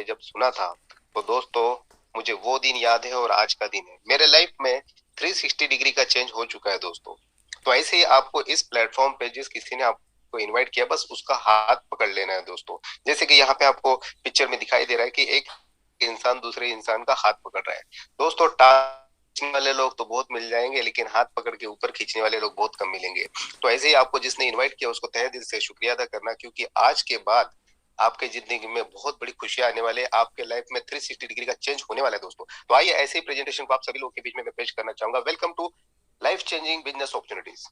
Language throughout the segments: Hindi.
पहले जब सुना था तो दोस्तों मुझे वो दिन याद है और आज का दिन है। मेरे लाइफ में 360 डिग्री का चेंज हो चुका है दोस्तों। तो ऐसे ही आपको इस प्लेटफॉर्म पे जिस किसी ने आपको इनवाइट किया, बस उसका हाथ पकड़ लेना है दोस्तों। जैसे कि यहाँ पे आपको पिक्चर में दिखाई दे रहा है कि एक इंसान दूसरे इंसान का हाथ पकड़ रहा है। दोस्तों खींचने वाले लोग तो बहुत मिल जाएंगे, लेकिन हाथ पकड़ के ऊपर खींचने वाले लोग बहुत कम मिलेंगे। तो ऐसे ही आपको जिसने इनवाइट किया उसको तहे दिल से शुक्रिया अदा करना, क्योंकि आज के बाद आपके जिंदगी में बहुत बड़ी खुशियां आने वाले, आपके लाइफ में 360 डिग्री का चेंज होने वाला है दोस्तों। तो आइए ऐसे ही प्रेजेंटेशन को आप सभी लोगों के बीच में मैं पेश करना चाहूंगा। Welcome to life changing business opportunities.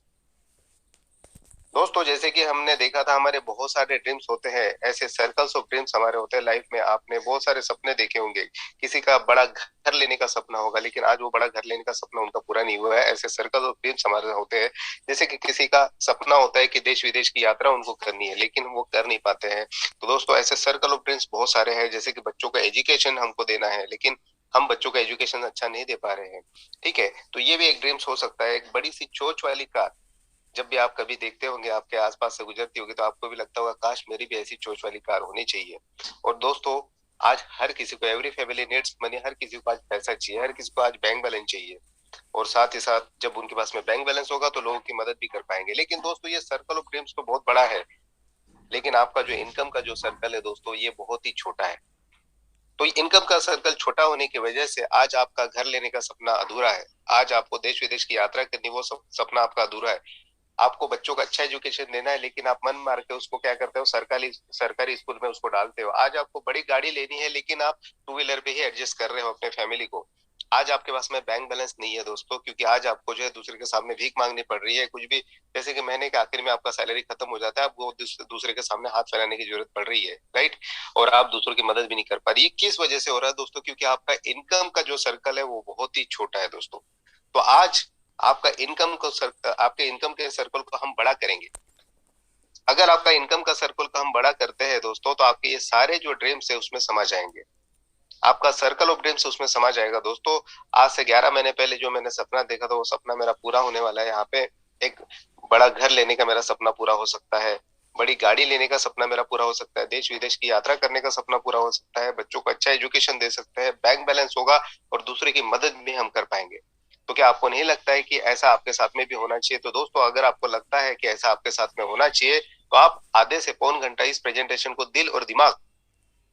दोस्तों जैसे कि हमने देखा था, हमारे बहुत सारे ड्रीम्स होते हैं, ऐसे सर्कल्स ऑफ ड्रीम्स हमारे होते हैं लाइफ में। आपने बहुत सारे सपने देखे होंगे, किसी का बड़ा घर लेने का सपना होगा, लेकिन आज वो बड़ा घर लेने का सपना उनका पूरा नहीं हुआ है। ऐसे सर्कल ऑफ ड्रीम्स हमारे होते हैं। जैसे कि किसी का सपना होता है कि देश विदेश की यात्रा उनको करनी है, लेकिन वो कर नहीं पाते हैं। तो दोस्तों ऐसे सर्कल ऑफ ड्रीम्स बहुत सारे हैं। जैसे कि बच्चों का एजुकेशन हमको देना है, लेकिन हम बच्चों का एजुकेशन अच्छा नहीं दे पा रहे हैं। ठीक है, तो ये भी एक ड्रीम्स हो सकता है। एक बड़ी सी चोच वाली कार जब भी आप कभी देखते होंगे, आपके आसपास से गुजरती होगी, तो आपको भी लगता होगा काश मेरी भी ऐसी चोच वाली कार होनी चाहिए। और दोस्तों आज हर किसी को, एवरी फैमिली नीड्स मनी, हर किसी को आज पैसा चाहिए, हर किसी को आज बैंक बैलेंस चाहिए। और साथ ही साथ जब उनके पास में बैंक बैलेंस होगा तो लोगों की मदद भी कर पाएंगे। लेकिन दोस्तों ये सर्कल ऑफ ड्रीम्स तो बहुत बड़ा है, लेकिन आपका जो इनकम का जो सर्कल है दोस्तों, ये बहुत ही छोटा है। तो इनकम का सर्कल छोटा होने की वजह से आज आपका घर लेने का सपना अधूरा है। आज आपको देश विदेश की यात्रा करनी, वो सपना आपका अधूरा है। आपको बच्चों को अच्छा एजुकेशन देना है, लेकिन आप मन मार के उसको क्या करते हो, सरकारी सरकारी स्कूल में उसको डालते हो। आज आपको बड़ी गाड़ी लेनी है, लेकिन आप टू व्हीलर पे ही एडजस्ट कर रहे हो अपने फैमिली को। आज आपके पास में बैंक बैलेंस नहीं है दोस्तों, क्योंकि आज आपको जो है दूसरे के सामने भीख मांगनी पड़ रही है। कुछ भी, जैसे कि महीने के आखिर में आपका सैलरी खत्म हो जाता है, आपको दूसरे के सामने हाथ फैलाने की जरूरत पड़ रही है, राइट। और आप दूसरों की मदद भी नहीं कर पा रही। किस वजह से हो रहा है दोस्तों? क्योंकि आपका इनकम का जो सर्कल है वो बहुत ही छोटा है दोस्तों। तो आज आपका इनकम को आपके इनकम के सर्कल को हम बड़ा करेंगे। अगर आपका इनकम का सर्कल को हम बड़ा करते हैं दोस्तों, तो आपके ये सारे जो ड्रीम्स है उसमें समा जाएंगे। आपका सर्कल ऑफ ड्रीम्स उसमें समा जाएगा दोस्तों। आज से 11 महीने पहले जो मैंने सपना देखा था, वो सपना मेरा पूरा होने वाला है। यहाँ पे एक बड़ा घर लेने का मेरा सपना पूरा हो सकता है, बड़ी गाड़ी लेने का सपना मेरा पूरा हो सकता है, देश विदेश की यात्रा करने का सपना पूरा हो सकता है, बच्चों को अच्छा एजुकेशन दे सकते हैं, बैंक बैलेंस होगा और दूसरे की मदद भी हम कर पाएंगे। तो क्या आपको नहीं लगता है कि ऐसा आपके साथ में भी होना चाहिए? तो दोस्तों अगर आपको लगता है कि ऐसा आपके साथ में होना चाहिए, तो आप आधे से पौन घंटा इस प्रेजेंटेशन को दिल और दिमाग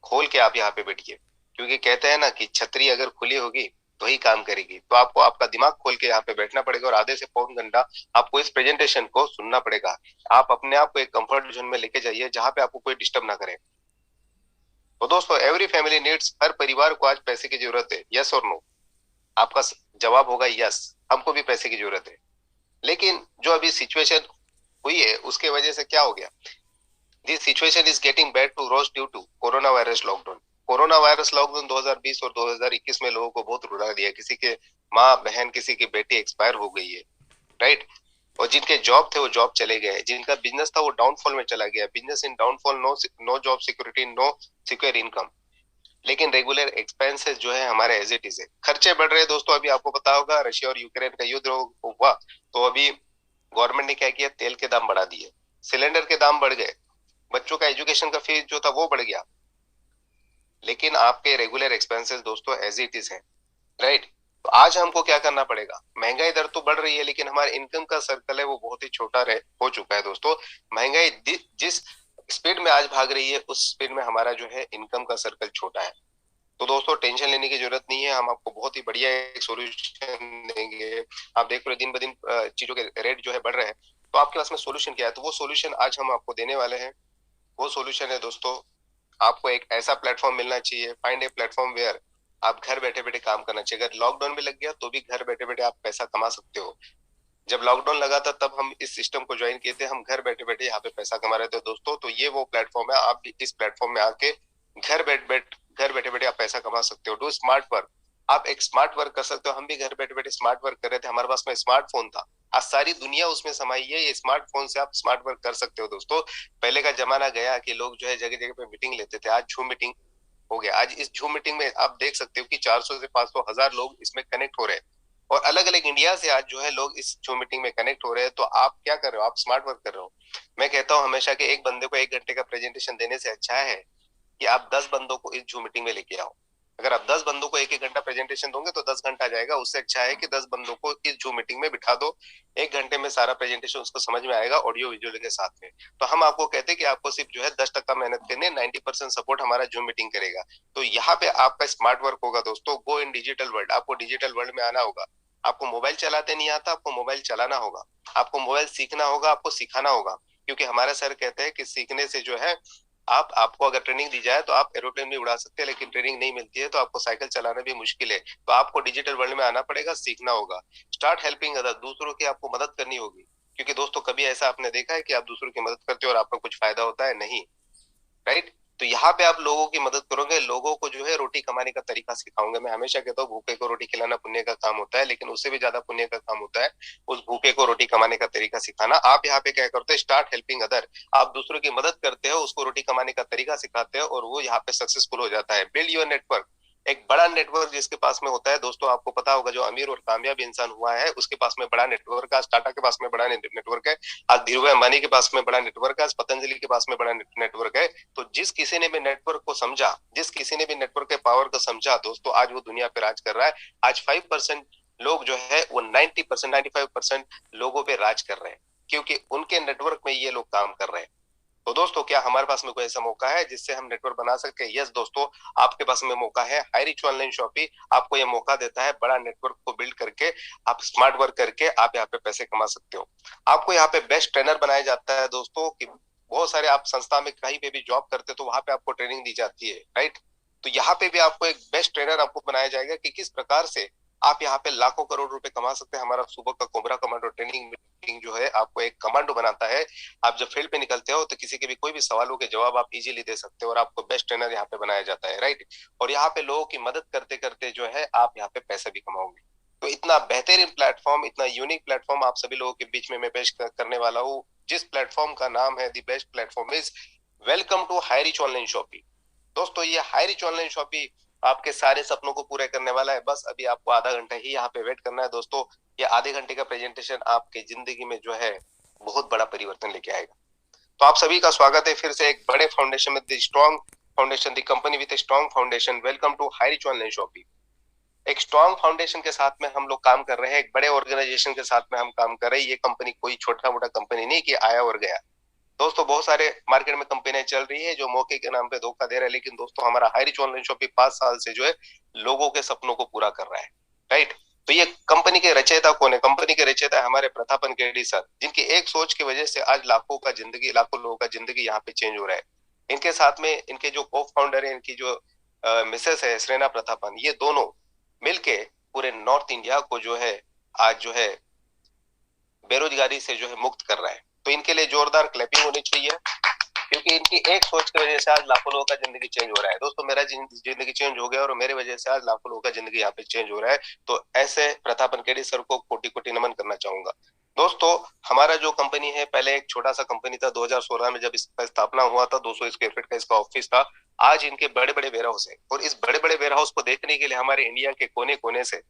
खोल के आप यहाँ पे बैठिए। क्योंकि कहते हैं ना कि छतरी अगर खुली होगी तो ही काम करेगी। तो आपको आपका दिमाग खोल के यहाँ पे बैठना पड़ेगा और आधे से पौन घंटा आपको इस प्रेजेंटेशन को सुनना पड़ेगा। आप अपने आप को एक कंफर्ट जोन में लेके जाइए, जहां पे आपको कोई डिस्टर्ब ना करे। तो दोस्तों एवरी फैमिली नीड्स, हर परिवार को आज पैसे की जरूरत है। यस और नो? आपका जवाब होगा यस, हमको भी पैसे की जरूरत है। लेकिन जो अभी सिचुएशन हुई है उसके वजह से क्या हो गया, this situation is getting bad to rose due to corona virus lockdown. Corona virus lockdown 2020 और 2021 में लोगों को बहुत रुला दिया। किसी के माँ बहन, किसी की बेटी एक्सपायर हो गई है, राइट। और जिनके जॉब थे वो जॉब चले गए, जिनका बिजनेस था वो डाउनफॉल में चला गया। Business in downfall, no no job security, no secure income. लेकिन रेगुलर एक्सपेंसेस जो है हमारे एज इट इज है। खर्चे बढ़ रहे हैं दोस्तों। अभी आपको पता होगा रशिया और यूक्रेन का युद्ध हुआ, तो अभी गवर्नमेंट ने क्या किया, तेल के दाम बढ़ा दिए, सिलेंडर के दाम बढ़ गए, बच्चों का एजुकेशन का फीस जो था वो बढ़ गया। लेकिन आपके रेगुलर एक्सपेंसेस दोस्तों एज इट इज है, राइट। तो आज हमको क्या करना पड़ेगा? महंगाई दर तो बढ़ रही है, लेकिन हमारे इनकम का सर्कल है वो बहुत ही छोटा हो चुका है दोस्तों। महंगाई जिस स्पीड में आज भाग रही है, उस स्पीड में हमारा जो है इनकम का सर्कल छोटा है। तो दोस्तों टेंशन लेने की जरूरत नहीं है, हम आपको बहुत ही बढ़िया एक सोल्यूशन देंगे। आप देख रहे हो दिन ब दिन चीजों के रेट जो है बढ़ रहे हैं, तो आपके पास में सोल्यूशन क्या है? तो वो सोल्यूशन आज हम आपको देने वाले हैं। वो सोल्यूशन है दोस्तों, आपको एक ऐसा प्लेटफॉर्म मिलना चाहिए। फाइंड ए प्लेटफॉर्म वेयर आप घर बैठे बैठे काम करना चाहिए। अगर लॉकडाउन भी लग गया तो भी घर बैठे बैठे आप पैसा कमा सकते हो। जब लॉकडाउन लगा था तब हम इस सिस्टम को ज्वाइन किए थे, हम घर बैठे बैठे यहाँ पे पैसा कमा रहे थे दोस्तों। तो ये वो प्लेटफॉर्म है, आप भी इस प्लेटफॉर्म में आके घर बैठे बैठे आप पैसा कमा सकते हो। डू स्मार्ट वर्क, आप एक स्मार्ट वर्क कर सकते हो। हम भी घर बैठे बैठे स्मार्ट वर्क कर रहे थे, हमारे पास में स्मार्टफोन था। आज सारी दुनिया उसमें समाई है। ये स्मार्टफोन से आप स्मार्ट वर्क कर सकते हो दोस्तों। पहले का जमाना गया कि लोग जो है जगह जगह पे मीटिंग लेते थे, आज जूम मीटिंग हो गया। आज इस जूम मीटिंग में आप देख सकते हो कि 400 से 500 हजार लोग इसमें कनेक्ट हो रहे हैं, और अलग अलग इंडिया से आज जो है लोग इस जूम मीटिंग में कनेक्ट हो रहे हैं। तो आप क्या कर रहे हो? आप स्मार्ट वर्क कर रहे हो। मैं कहता हूं हमेशा कि एक बंदे को 1 घंटे का प्रेजेंटेशन देने से अच्छा है कि आप 10 बंदों को इस जूम मीटिंग में लेके आओ। अगर आप 10 बंदों को एक एक घंटा प्रेजेंटेशन दोगे तो 10 घंटा जाएगा। उससे अच्छा है कि 10 बंदों को इस जूम मीटिंग में बिठा दो, 1 घंटे में सारा प्रेजेंटेशन उसको समझ में आएगा ऑडियो विजुअल के साथ में। तो हम आपको कहते हैं कि आपको सिर्फ जो है 10% मेहनत करनी है, 90% सपोर्ट हमारा जूम मीटिंग करेगा। तो यहाँ पे आपका स्मार्ट वर्क होगा दोस्तों। गो इन डिजिटल वर्ल्ड, आपको डिजिटल वर्ल्ड में आना होगा। आपको मोबाइल चलाते नहीं आता, आपको मोबाइल चलाना होगा। आपको मोबाइल सीखना होगा, आपको सिखाना होगा। क्योंकि हमारे सर कहते हैं कि सीखने से जो है आपको अगर ट्रेनिंग दी जाए तो आप एरोप्लेन भी उड़ा सकते हैं, लेकिन ट्रेनिंग नहीं मिलती है तो आपको साइकिल चलाना भी मुश्किल है। तो आपको डिजिटल वर्ल्ड में आना पड़ेगा, सीखना होगा। स्टार्ट हेल्पिंग अदर, दूसरों की आपको मदद करनी होगी। क्योंकि दोस्तों कभी ऐसा आपने देखा है कि आप दूसरों की मदद करते हो और आपको कुछ फायदा होता है? नहीं, राइट। तो यहाँ पे आप लोगों की मदद करोगे, लोगों को जो है रोटी कमाने का तरीका सिखाओगे। मैं हमेशा कहता हूँ भूखे को रोटी खिलाना पुण्य का काम होता है, लेकिन उससे भी ज्यादा पुण्य का काम होता है उस भूखे को रोटी कमाने का तरीका सिखाना। आप यहाँ पे क्या करते हो? स्टार्ट हेल्पिंग अदर, आप दूसरों की मदद करते हो, उसको रोटी कमाने का तरीका सिखाते हो और वो यहाँ पे सक्सेसफुल हो जाता है। बिल्ड योर नेटवर्क, एक बड़ा नेटवर्क जिसके पास में होता है दोस्तों, आपको पता होगा जो अमीर और कामयाब इंसान हुआ है उसके पास में बड़ा नेटवर्क है। आज टाटा के पास में बड़ा नेटवर्क है, आज धीरू भाई अंबानी के पास में बड़ा नेटवर्क है, आज पतंजलि के पास में बड़ा नेटवर्क है। तो जिस किसी ने भी नेटवर्क को समझा, जिस किसी ने भी नेटवर्क के पावर को समझा दोस्तों, आज वो दुनिया पे राज कर रहा है। आज 5% लोग जो है वो 90%, 95% लोगों पे राज कर रहे हैं, क्योंकि उनके नेटवर्क में ये लोग काम कर रहे हैं। तो दोस्तों क्या हमारे पास में कोई ऐसा मौका है जिससे हम नेटवर्क बना सकते हैं? यस दोस्तों, आपके पास में मौका है। हाईरिच ऑनलाइन शॉपिंग आपको ये मौका देता है, बड़ा नेटवर्क को बिल्ड करके आप स्मार्ट वर्क करके आप यहाँ पे पैसे कमा सकते हो। आपको यहाँ पे बेस्ट ट्रेनर बनाया जाता है दोस्तों, कि बहुत सारे आप संस्था में कहीं पे भी जॉब करते हो तो वहां पे आपको ट्रेनिंग दी जाती है, राइट। तो यहाँ पे भी आपको एक बेस्ट ट्रेनर आपको बनाया जाएगा कि किस प्रकार से आप यहाँ पे लाखों करोड़ रुपए कमा सकते हैं। हमारा सुबह का कोबरा कमांडो ट्रेनिंग मीटिंग जो है आपको एक कमांडो बनाता है। आप जब फील्ड पे निकलते हो तो किसी के भी कोई भी सवालों के जवाब आप इजीली दे सकते हो और आपको बेस्ट ट्रेनर यहाँ पे बनाया जाता है, राइट। और यहाँ पे लोगों की मदद करते करते जो है आप यहाँ पे पैसे भी कमाओगे। तो इतना बेहतरीन प्लेटफॉर्म, इतना यूनिक प्लेटफॉर्म आप सभी लोगों के बीच में मैं पेश करने वाला हूँ, जिस प्लेटफॉर्म का नाम है the best platform is welcome to Hirich online shopping. दोस्तों ये हाईरिच ऑनलाइन शॉपिंग आपके सारे सपनों को पूरे करने वाला है। बस अभी आपको आधा घंटा ही यहाँ पे वेट करना है दोस्तों। ये आधे घंटे का प्रेजेंटेशन आपके जिंदगी में जो है बहुत बड़ा परिवर्तन लेके आएगा। तो आप सभी का स्वागत है फिर से एक बड़े फाउंडेशन में, the strong foundation, the company with a strong foundation. Welcome to Hirich online shopping. एक स्ट्रॉन्ग फाउंडेशन के साथ में हम लोग काम कर रहे हैं, एक बड़े ऑर्गेनाइजेशन के साथ में हम काम कर रहे हैं। ये कंपनी कोई छोटा मोटा कंपनी नहीं कि आया और गया। दोस्तों बहुत सारे मार्केट में कंपनियां चल रही है जो मौके के नाम पे धोखा दे रहा है, लेकिन दोस्तों हमारा हाईरिच ऑनलाइन शॉपिंग 5 साल से जो है लोगों के सपनों को पूरा कर रहा है, राइट। तो ये कंपनी के रचयिता कौन है? कंपनी के रचयिता हमारे प्रतापन केडी सर, जिनकी एक सोच की वजह से आज लाखों का जिंदगी, लाखों लोगों का जिंदगी यहाँ पे चेंज हो रहा है। इनके साथ में इनके जो को फाउंडर है, इनकी जो मिसेस है श्रेना प्रतापन, ये दोनों मिलके पूरे नॉर्थ इंडिया को जो है आज जो है बेरोजगारी से जो है मुक्त कर रहा है। तो इनके लिए जोरदार क्लैपिंग होनी चाहिए, क्योंकि इनकी एक सोच की वजह से आज लाखों लोगों का जिंदगी चेंज हो रहा है। दोस्तों मेरा जिंदगी चेंज हो गया और मेरे वजह से आज लाखों लोगों का जिंदगी यहाँ पे चेंज हो रहा है। तो ऐसे प्रतापन केडी सर को कोटि कोटि नमन करना चाहूंगा। दोस्तों हमारा जो कंपनी है, पहले एक छोटा सा कंपनी था। 2016 में जब इसका स्थापना हुआ था, 200 स्क्वायर फीट का इसका ऑफिस था। आज इनके बड़े बड़े वेयर हाउस है, और इस बड़े बड़े वेयर हाउस को देखने के लिए हमारे इंडिया के कोने कोने से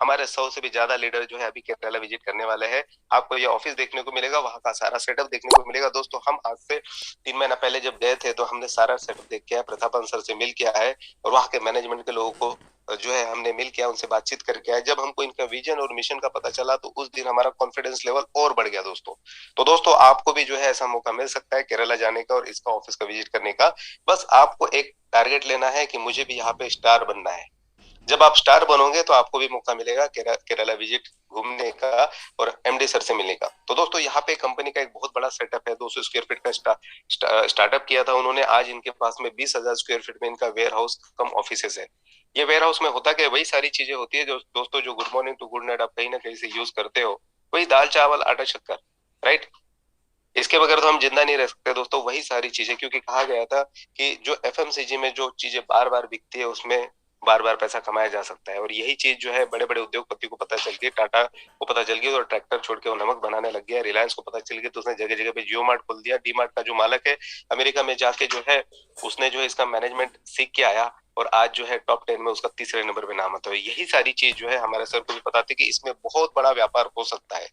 हमारे 100 से भी ज्यादा लीडर जो है अभी केरला विजिट करने वाले हैं। आपको ये ऑफिस देखने को मिलेगा, वहां का सारा सेटअप देखने को मिलेगा। दोस्तों हम आज से 3 महीना पहले जब गए थे तो हमने सारा सेटअप देख के आए, प्रतापन सर से मिल के आए और वहां के मैनेजमेंट के लोगों को जो है हमने मिल के उनसे बातचीत करके आए। जब हमको इनका विजन और मिशन का पता चला तो उस दिन हमारा कॉन्फिडेंस लेवल और बढ़ गया दोस्तों। तो दोस्तों आपको भी जो है ऐसा मौका मिल सकता है केरला जाने का और इसका ऑफिस का विजिट करने का। बस आपको एक टारगेट लेना है कि मुझे भी यहाँ पे स्टार बनना है। जब आप स्टार बनोगे तो आपको भी मौका मिलेगा केरला विजिट घूमने का और एमडी सर से मिलने का। तो दोस्तों यहाँ पे कंपनी का एक बहुत बड़ा सेटअप है। 200 स्क्वायर फीट का स्टार्टअप किया था उन्होंने। आज इनके पास में 20,000 स्क्वायर फीट में इनका वेयर हाउस कम ऑफिसेस है। ये वेयर हाउस में होता क्या, वही सारी चीजें होती है जो दोस्तों जो good morning to good night आप कहीं ना कहीं से यूज करते हो, वही दाल चावल आटा शक्कर, राइट। इसके बगैर तो हम जिंदा नहीं रह सकते दोस्तों, वही सारी चीजें। क्योंकि कहा गया था कि जो एफएमसीजी में जो चीजें बार बार बिकती है उसमें बार बार पैसा कमाया जा सकता है। और यही चीज जो है बड़े बड़े उद्योगपति को पता चल गई, टाटा को पता चल गई और ट्रैक्टर छोड़ के वो नमक बनाने लग गया। रिलायंस को पता चल गया तो उसने जगह जगह पे जियो मार्ट खोल दिया। डी मार्ट का जो मालक है अमेरिका में जाके जो है उसने जो है इसका मैनेजमेंट सीख के आया और आज जो है टॉप 10 में उसका तीसरे नंबर पे नाम आता है। यही सारी चीज जो है हमारे सर को भी पता थी कि इसमें बहुत बड़ा व्यापार हो सकता है,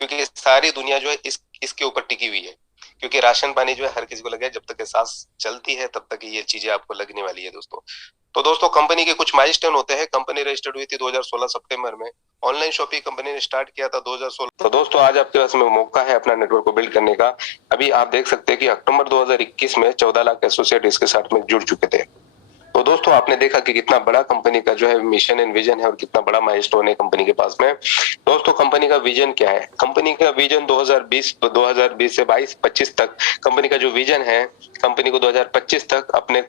क्योंकि सारी दुनिया जो है इसके ऊपर टिकी हुई है। क्योंकि राशन पानी जो है हर किसी को लगे, जब तक ये सांस चलती है तब तक ये चीजें आपको लगने वाली है दोस्तों। तो दोस्तों कंपनी के कुछ माइलस्टोन होते हैं। कंपनी रजिस्टर्ड हुई थी 2016 सितंबर में। ऑनलाइन शॉपिंग कंपनी ने स्टार्ट किया था 2016। तो दोस्तों आज आपके पास में मौका है अपना नेटवर्क को बिल्ड करने का। अभी आप देख सकते हैं कि अक्टूबर 2021 में 14 लाख एसोसिएट इसके साथ में जुड़ चुके थे। तो दोस्तों आपने देखा कि कितना बड़ा कंपनी का जो है मिशन एंड विजन है और कितना बड़ा माइलस्टोन है कंपनी के पास में। दोस्तों कंपनी का विजन क्या है? कंपनी का विजन 2020 से 22-25 तक कंपनी का जो विजन है, कंपनी को 2025 तक अपने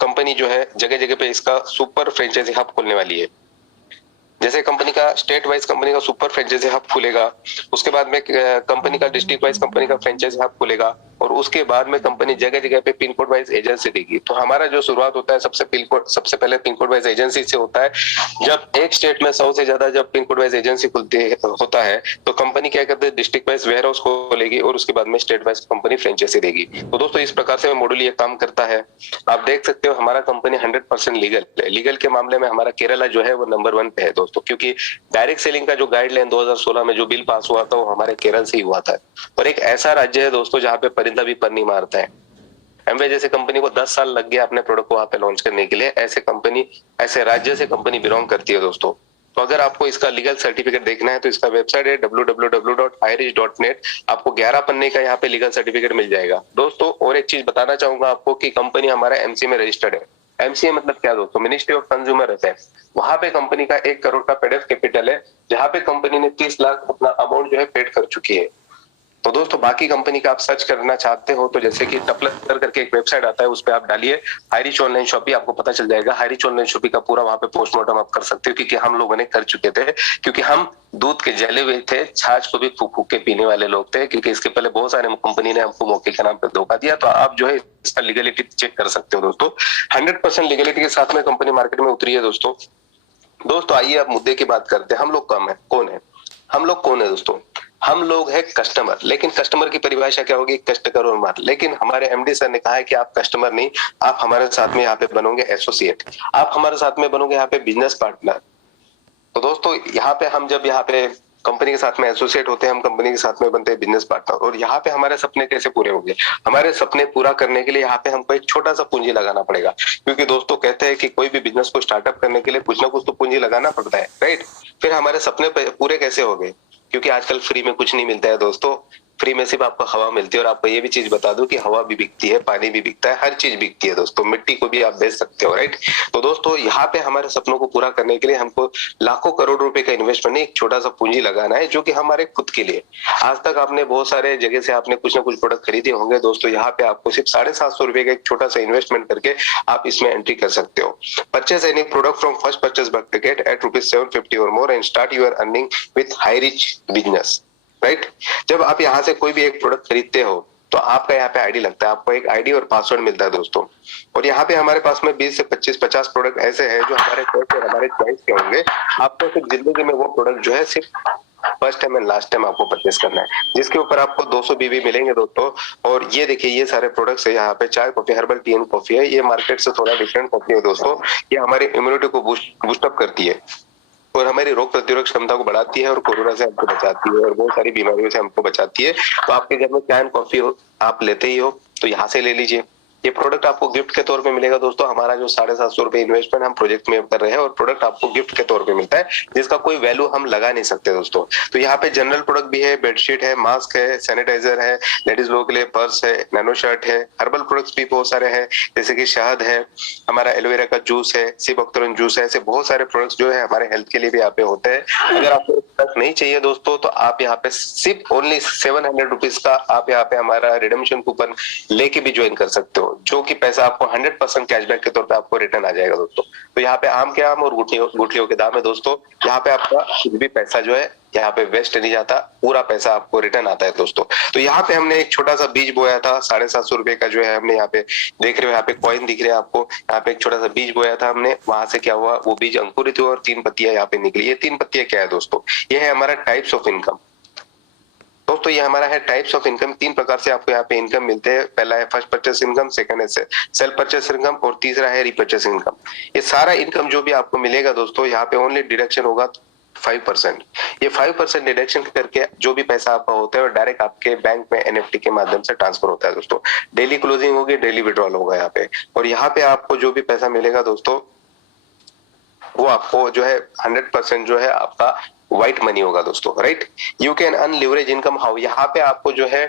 कंपनी जो है जगह जगह पे इसका सुपर फ्रेंचाइजी हब खोलने वाली है। जैसे कंपनी का स्टेट वाइज कंपनी का सुपर फ्रेंचाइजी हब खुलेगा, उसके बाद में कंपनी का डिस्ट्रिक्ट वाइज कंपनी का फ्रेंचाइजी हब खुलेगा, और उसके बाद में कंपनी जगह जगह पे पिन कोड वाइज एजेंसी देगी। तो हमारा जो शुरुआत होता है सबसे पहले पिन कोड वाइज एजेंसी से होता है। जब एक स्टेट में 100 से ज्यादा जब पिन कोड वाइज एजेंसी खुलती होता है तो कंपनी क्या करते हैं, डिस्ट्रिक्ट वाइज वेयर हाउस खोलेगी और उसके बाद में स्टेट वाइज कंपनी फ्रेंचाइजी देगी। तो दोस्तों इस प्रकार से मॉडल ये काम करता है। आप देख सकते हो हमारा कंपनी 100% लीगल है। लीगल के मामले में हमारा केरला जो है वो नंबर 1 पे है दोस्तों, क्योंकि डायरेक्ट सेलिंग का जो गाइडलाइन 2016 में जो बिल पास हुआ था वो हमारे केरल से ही हुआ था। और एक ऐसा राज्य है दोस्तों जहाँ पे परिंदा भी पर नहीं मारता है। एमवे जैसे कंपनी को 10 साल लग गया अपने प्रोडक्ट को वहां पे लॉन्च करने के लिए। ऐसे राज्य से कंपनी बिलोंग करती है दोस्तों। तो अगर आपको इसका लीगल सर्टिफिकेट देखना है तो इसका वेबसाइट है www.irish.net। आपको 11 पन्ने का यहाँ पे लीगल सर्टिफिकेट मिल जाएगा दोस्तों। और एक चीज बताना चाहूंगा आपको कि कंपनी हमारा एमसीए में रजिस्टर्ड है। एमसीए मतलब क्या दोस्तों? Ministry of consumer affairs. वहां पे कंपनी का 1 करोड़ का पेड कैपिटल है, जहां पे कंपनी ने 30 लाख अपना अमाउंट जो है पेड कर चुकी है। तो दोस्तों बाकी कंपनी का आप सर्च करना चाहते हो तो जैसे कि टपलर करके एक वेबसाइट आता है, उस पर आप डालिए आयरिश ऑनलाइन शॉपिंग, आपको पता चल जाएगा। आयरिश ऑनलाइन शॉपिंग का पूरा वहां पे पोस्टमार्टम आप कर सकते हो, क्योंकि हम लोगों ने कर चुके थे। क्योंकि हम दूध के जले हुए थे, छाछ को भी फूक फूक के पीने वाले लोग थे, क्योंकि इसके पहले बहुत सारे कंपनी ने हमको मौके के नाम पे धोखा दिया। तो आप जो है इसका लीगलिटी चेक कर सकते हो दोस्तों। 100% लीगलिटी के साथ में कंपनी मार्केट में उतरी है दोस्तों। दोस्तों आइए अब मुद्दे की बात करते हैं। हम लोग कौन है? हम लोग कौन है दोस्तों? हम लोग है कस्टमर। लेकिन कस्टमर की परिभाषा क्या होगी? कष्ट करो और मार। लेकिन हमारे एमडी सर ने कहा है कि आप कस्टमर नहीं, आप हमारे साथ में यहाँ पे बनोगे एसोसिएट, आप हमारे साथ में बनोगे यहाँ पे बिजनेस पार्टनर। तो दोस्तों यहाँ पे हम जब यहाँ पे कंपनी के साथ में एसोसिएट होते हैं, हम कंपनी के साथ में बनते हैं बिजनेस पार्टनर। और यहाँ पे हमारे सपने कैसे पूरे होंगे? हमारे सपने पूरा करने के लिए यहाँ पे हमको एक छोटा सा पूंजी लगाना पड़ेगा, क्योंकि दोस्तों कहते हैं कि कोई भी बिजनेस को स्टार्टअप करने के लिए कुछ ना कुछ तो पूंजी लगाना पड़ता है, राइट? फिर हमारे सपने पूरे कैसे हो गए? क्योंकि आजकल फ्री में कुछ नहीं मिलता है दोस्तों। फ्री में सिर्फ आपको हवा मिलती है। और आपको ये भी चीज बता दूं कि हवा भी बिकती है, पानी भी बिकता है, हर चीज बिकती है दोस्तों। मिट्टी को भी आप बेच सकते हो, राइट? तो दोस्तों यहाँ पे हमारे सपनों को पूरा करने के लिए हमको लाखों करोड़ रुपए का इन्वेस्टमेंट नहीं, एक छोटा सा पूंजी लगाना है, जो कि हमारे खुद के लिए। आज तक आपने बहुत सारे जगह से आपने कुछ ना कुछ प्रोडक्ट खरीदे होंगे दोस्तों। यहाँ पे आपको सिर्फ 750 रुपए का एक छोटा सा इन्वेस्टमेंट करके आप इसमें एंट्री कर सकते हो। Purchase any product from first purchase bucket at ₹750 और more and start your earning with Hirich business, right? जब आप यहाँ से कोई भी एक प्रोडक्ट खरीदते हो तो आपका यहाँ पे आईडी लगता है, आपको एक आईडी और पासवर्ड मिलता है दोस्तों। और यहाँ पे हमारे पास में 20 से 25-50 प्रोडक्ट ऐसे हैं जो हमारे चॉइस और हमारे चॉइस के होंगे। आपको सिर्फ जिंदगी में वो प्रोडक्ट जो है सिर्फ first time and last time आपको परचेस करना है, जिसके ऊपर आपको 200 बीबी मिलेंगे दोस्तों। और ये देखिए ये सारे प्रोडक्ट्स है यहाँ पे। चाय coffee, herbal tea and coffee है। ये मार्केट से थोड़ा डिफरेंट कॉफी है दोस्तों। ये हमारी इम्यूनिटी को बूस्टअप करती है और हमारी रोग प्रतिरोधक क्षमता को बढ़ाती है और कोरोना से हमको बचाती है और बहुत सारी बीमारियों से हमको बचाती है। तो आपके घर में चाय एंड कॉफी हो, आप लेते ही हो, तो यहाँ से ले लीजिए। ये प्रोडक्ट आपको गिफ्ट के तौर पे मिलेगा दोस्तों। हमारा जो 750 रुपए इन्वेस्टमेंट हम प्रोजेक्ट में कर रहे हैं और प्रोडक्ट आपको गिफ्ट के तौर पे मिलता है, जिसका कोई वैल्यू हम लगा नहीं सकते दोस्तों। तो यहाँ पे जनरल प्रोडक्ट भी है, बेडशीट है, मास्क है, सैनिटाइजर है, लेडीज लोगों के लिए पर्स है, नैनो शर्ट है, हर्बल प्रोडक्ट्स भी बहुत सारे हैं, जैसे कि शहद है, हमारा एलोवेरा का जूस है, सिबकतरन जूस है। ऐसे बहुत सारे प्रोडक्ट्स जो है हमारे हेल्थ के लिए भी यहाँ पे होते हैं। अगर आपको प्रोडक्ट नहीं चाहिए दोस्तों तो आप यहाँ पे सिर्फ ओनली 700 रुपीज का आप यहाँ पे हमारा रिडम्पशन कूपन लेके भी ज्वाइन कर सकते हो, जो कि पैसा आपको 100% कैशबैक के तौर पे आपको रिटर्न आ जाएगा दोस्तों। तो यहाँ पे आम के आम और गुठलियों के दाम है दोस्तों। यहाँ पे आपका कुछ भी पैसा जो है यहाँ पे वेस्ट नहीं जाता, पूरा पैसा आपको रिटर्न आता है दोस्तों। तो यहाँ पे हमने एक छोटा सा बीज बोया था, 750 रुपए का जो है हमने यहाँ पे देख रहे हो, यहाँ पे कॉइन दिख रहे हैं आपको। यहाँ पे एक छोटा सा बीज बोया था हमने, वहां से क्या हुआ, वो बीज अंकुरित हुआ और 3 पत्तियां यहाँ पे निकली। ये 3 पत्तियां क्या है दोस्तों? ये है हमारा टाइप्स ऑफ इनकम दोस्तों। ये हमारा है टाइप्स ऑफ इनकम। 3 प्रकार से आपको यहाँ पे इनकम मिलते हैं। पहला है फर्स्ट परचेस इनकम, सेकंड है सेल्फ परचेस इनकम और तीसरा है रीपरचेस इनकम। ये सारा इनकम जो भी आपको मिलेगा दोस्तों, यहाँ पे ओनली डिडक्शन होगा 5%। ये 5% डिडक्शन करके जो भी पैसा आपका होता है वो डायरेक्ट आपके बैंक में एनएफटी के माध्यम से ट्रांसफर होता है दोस्तों। डेली क्लोजिंग होगी, डेली विड्रॉल होगा यहाँ पे, और यहाँ पे आपको जो भी पैसा मिलेगा दोस्तों वो आपको जो है 100% जो है आपका व्हाइट मनी होगा दोस्तों, right. You can earn leverage income how, यहाँ पे आपको जो है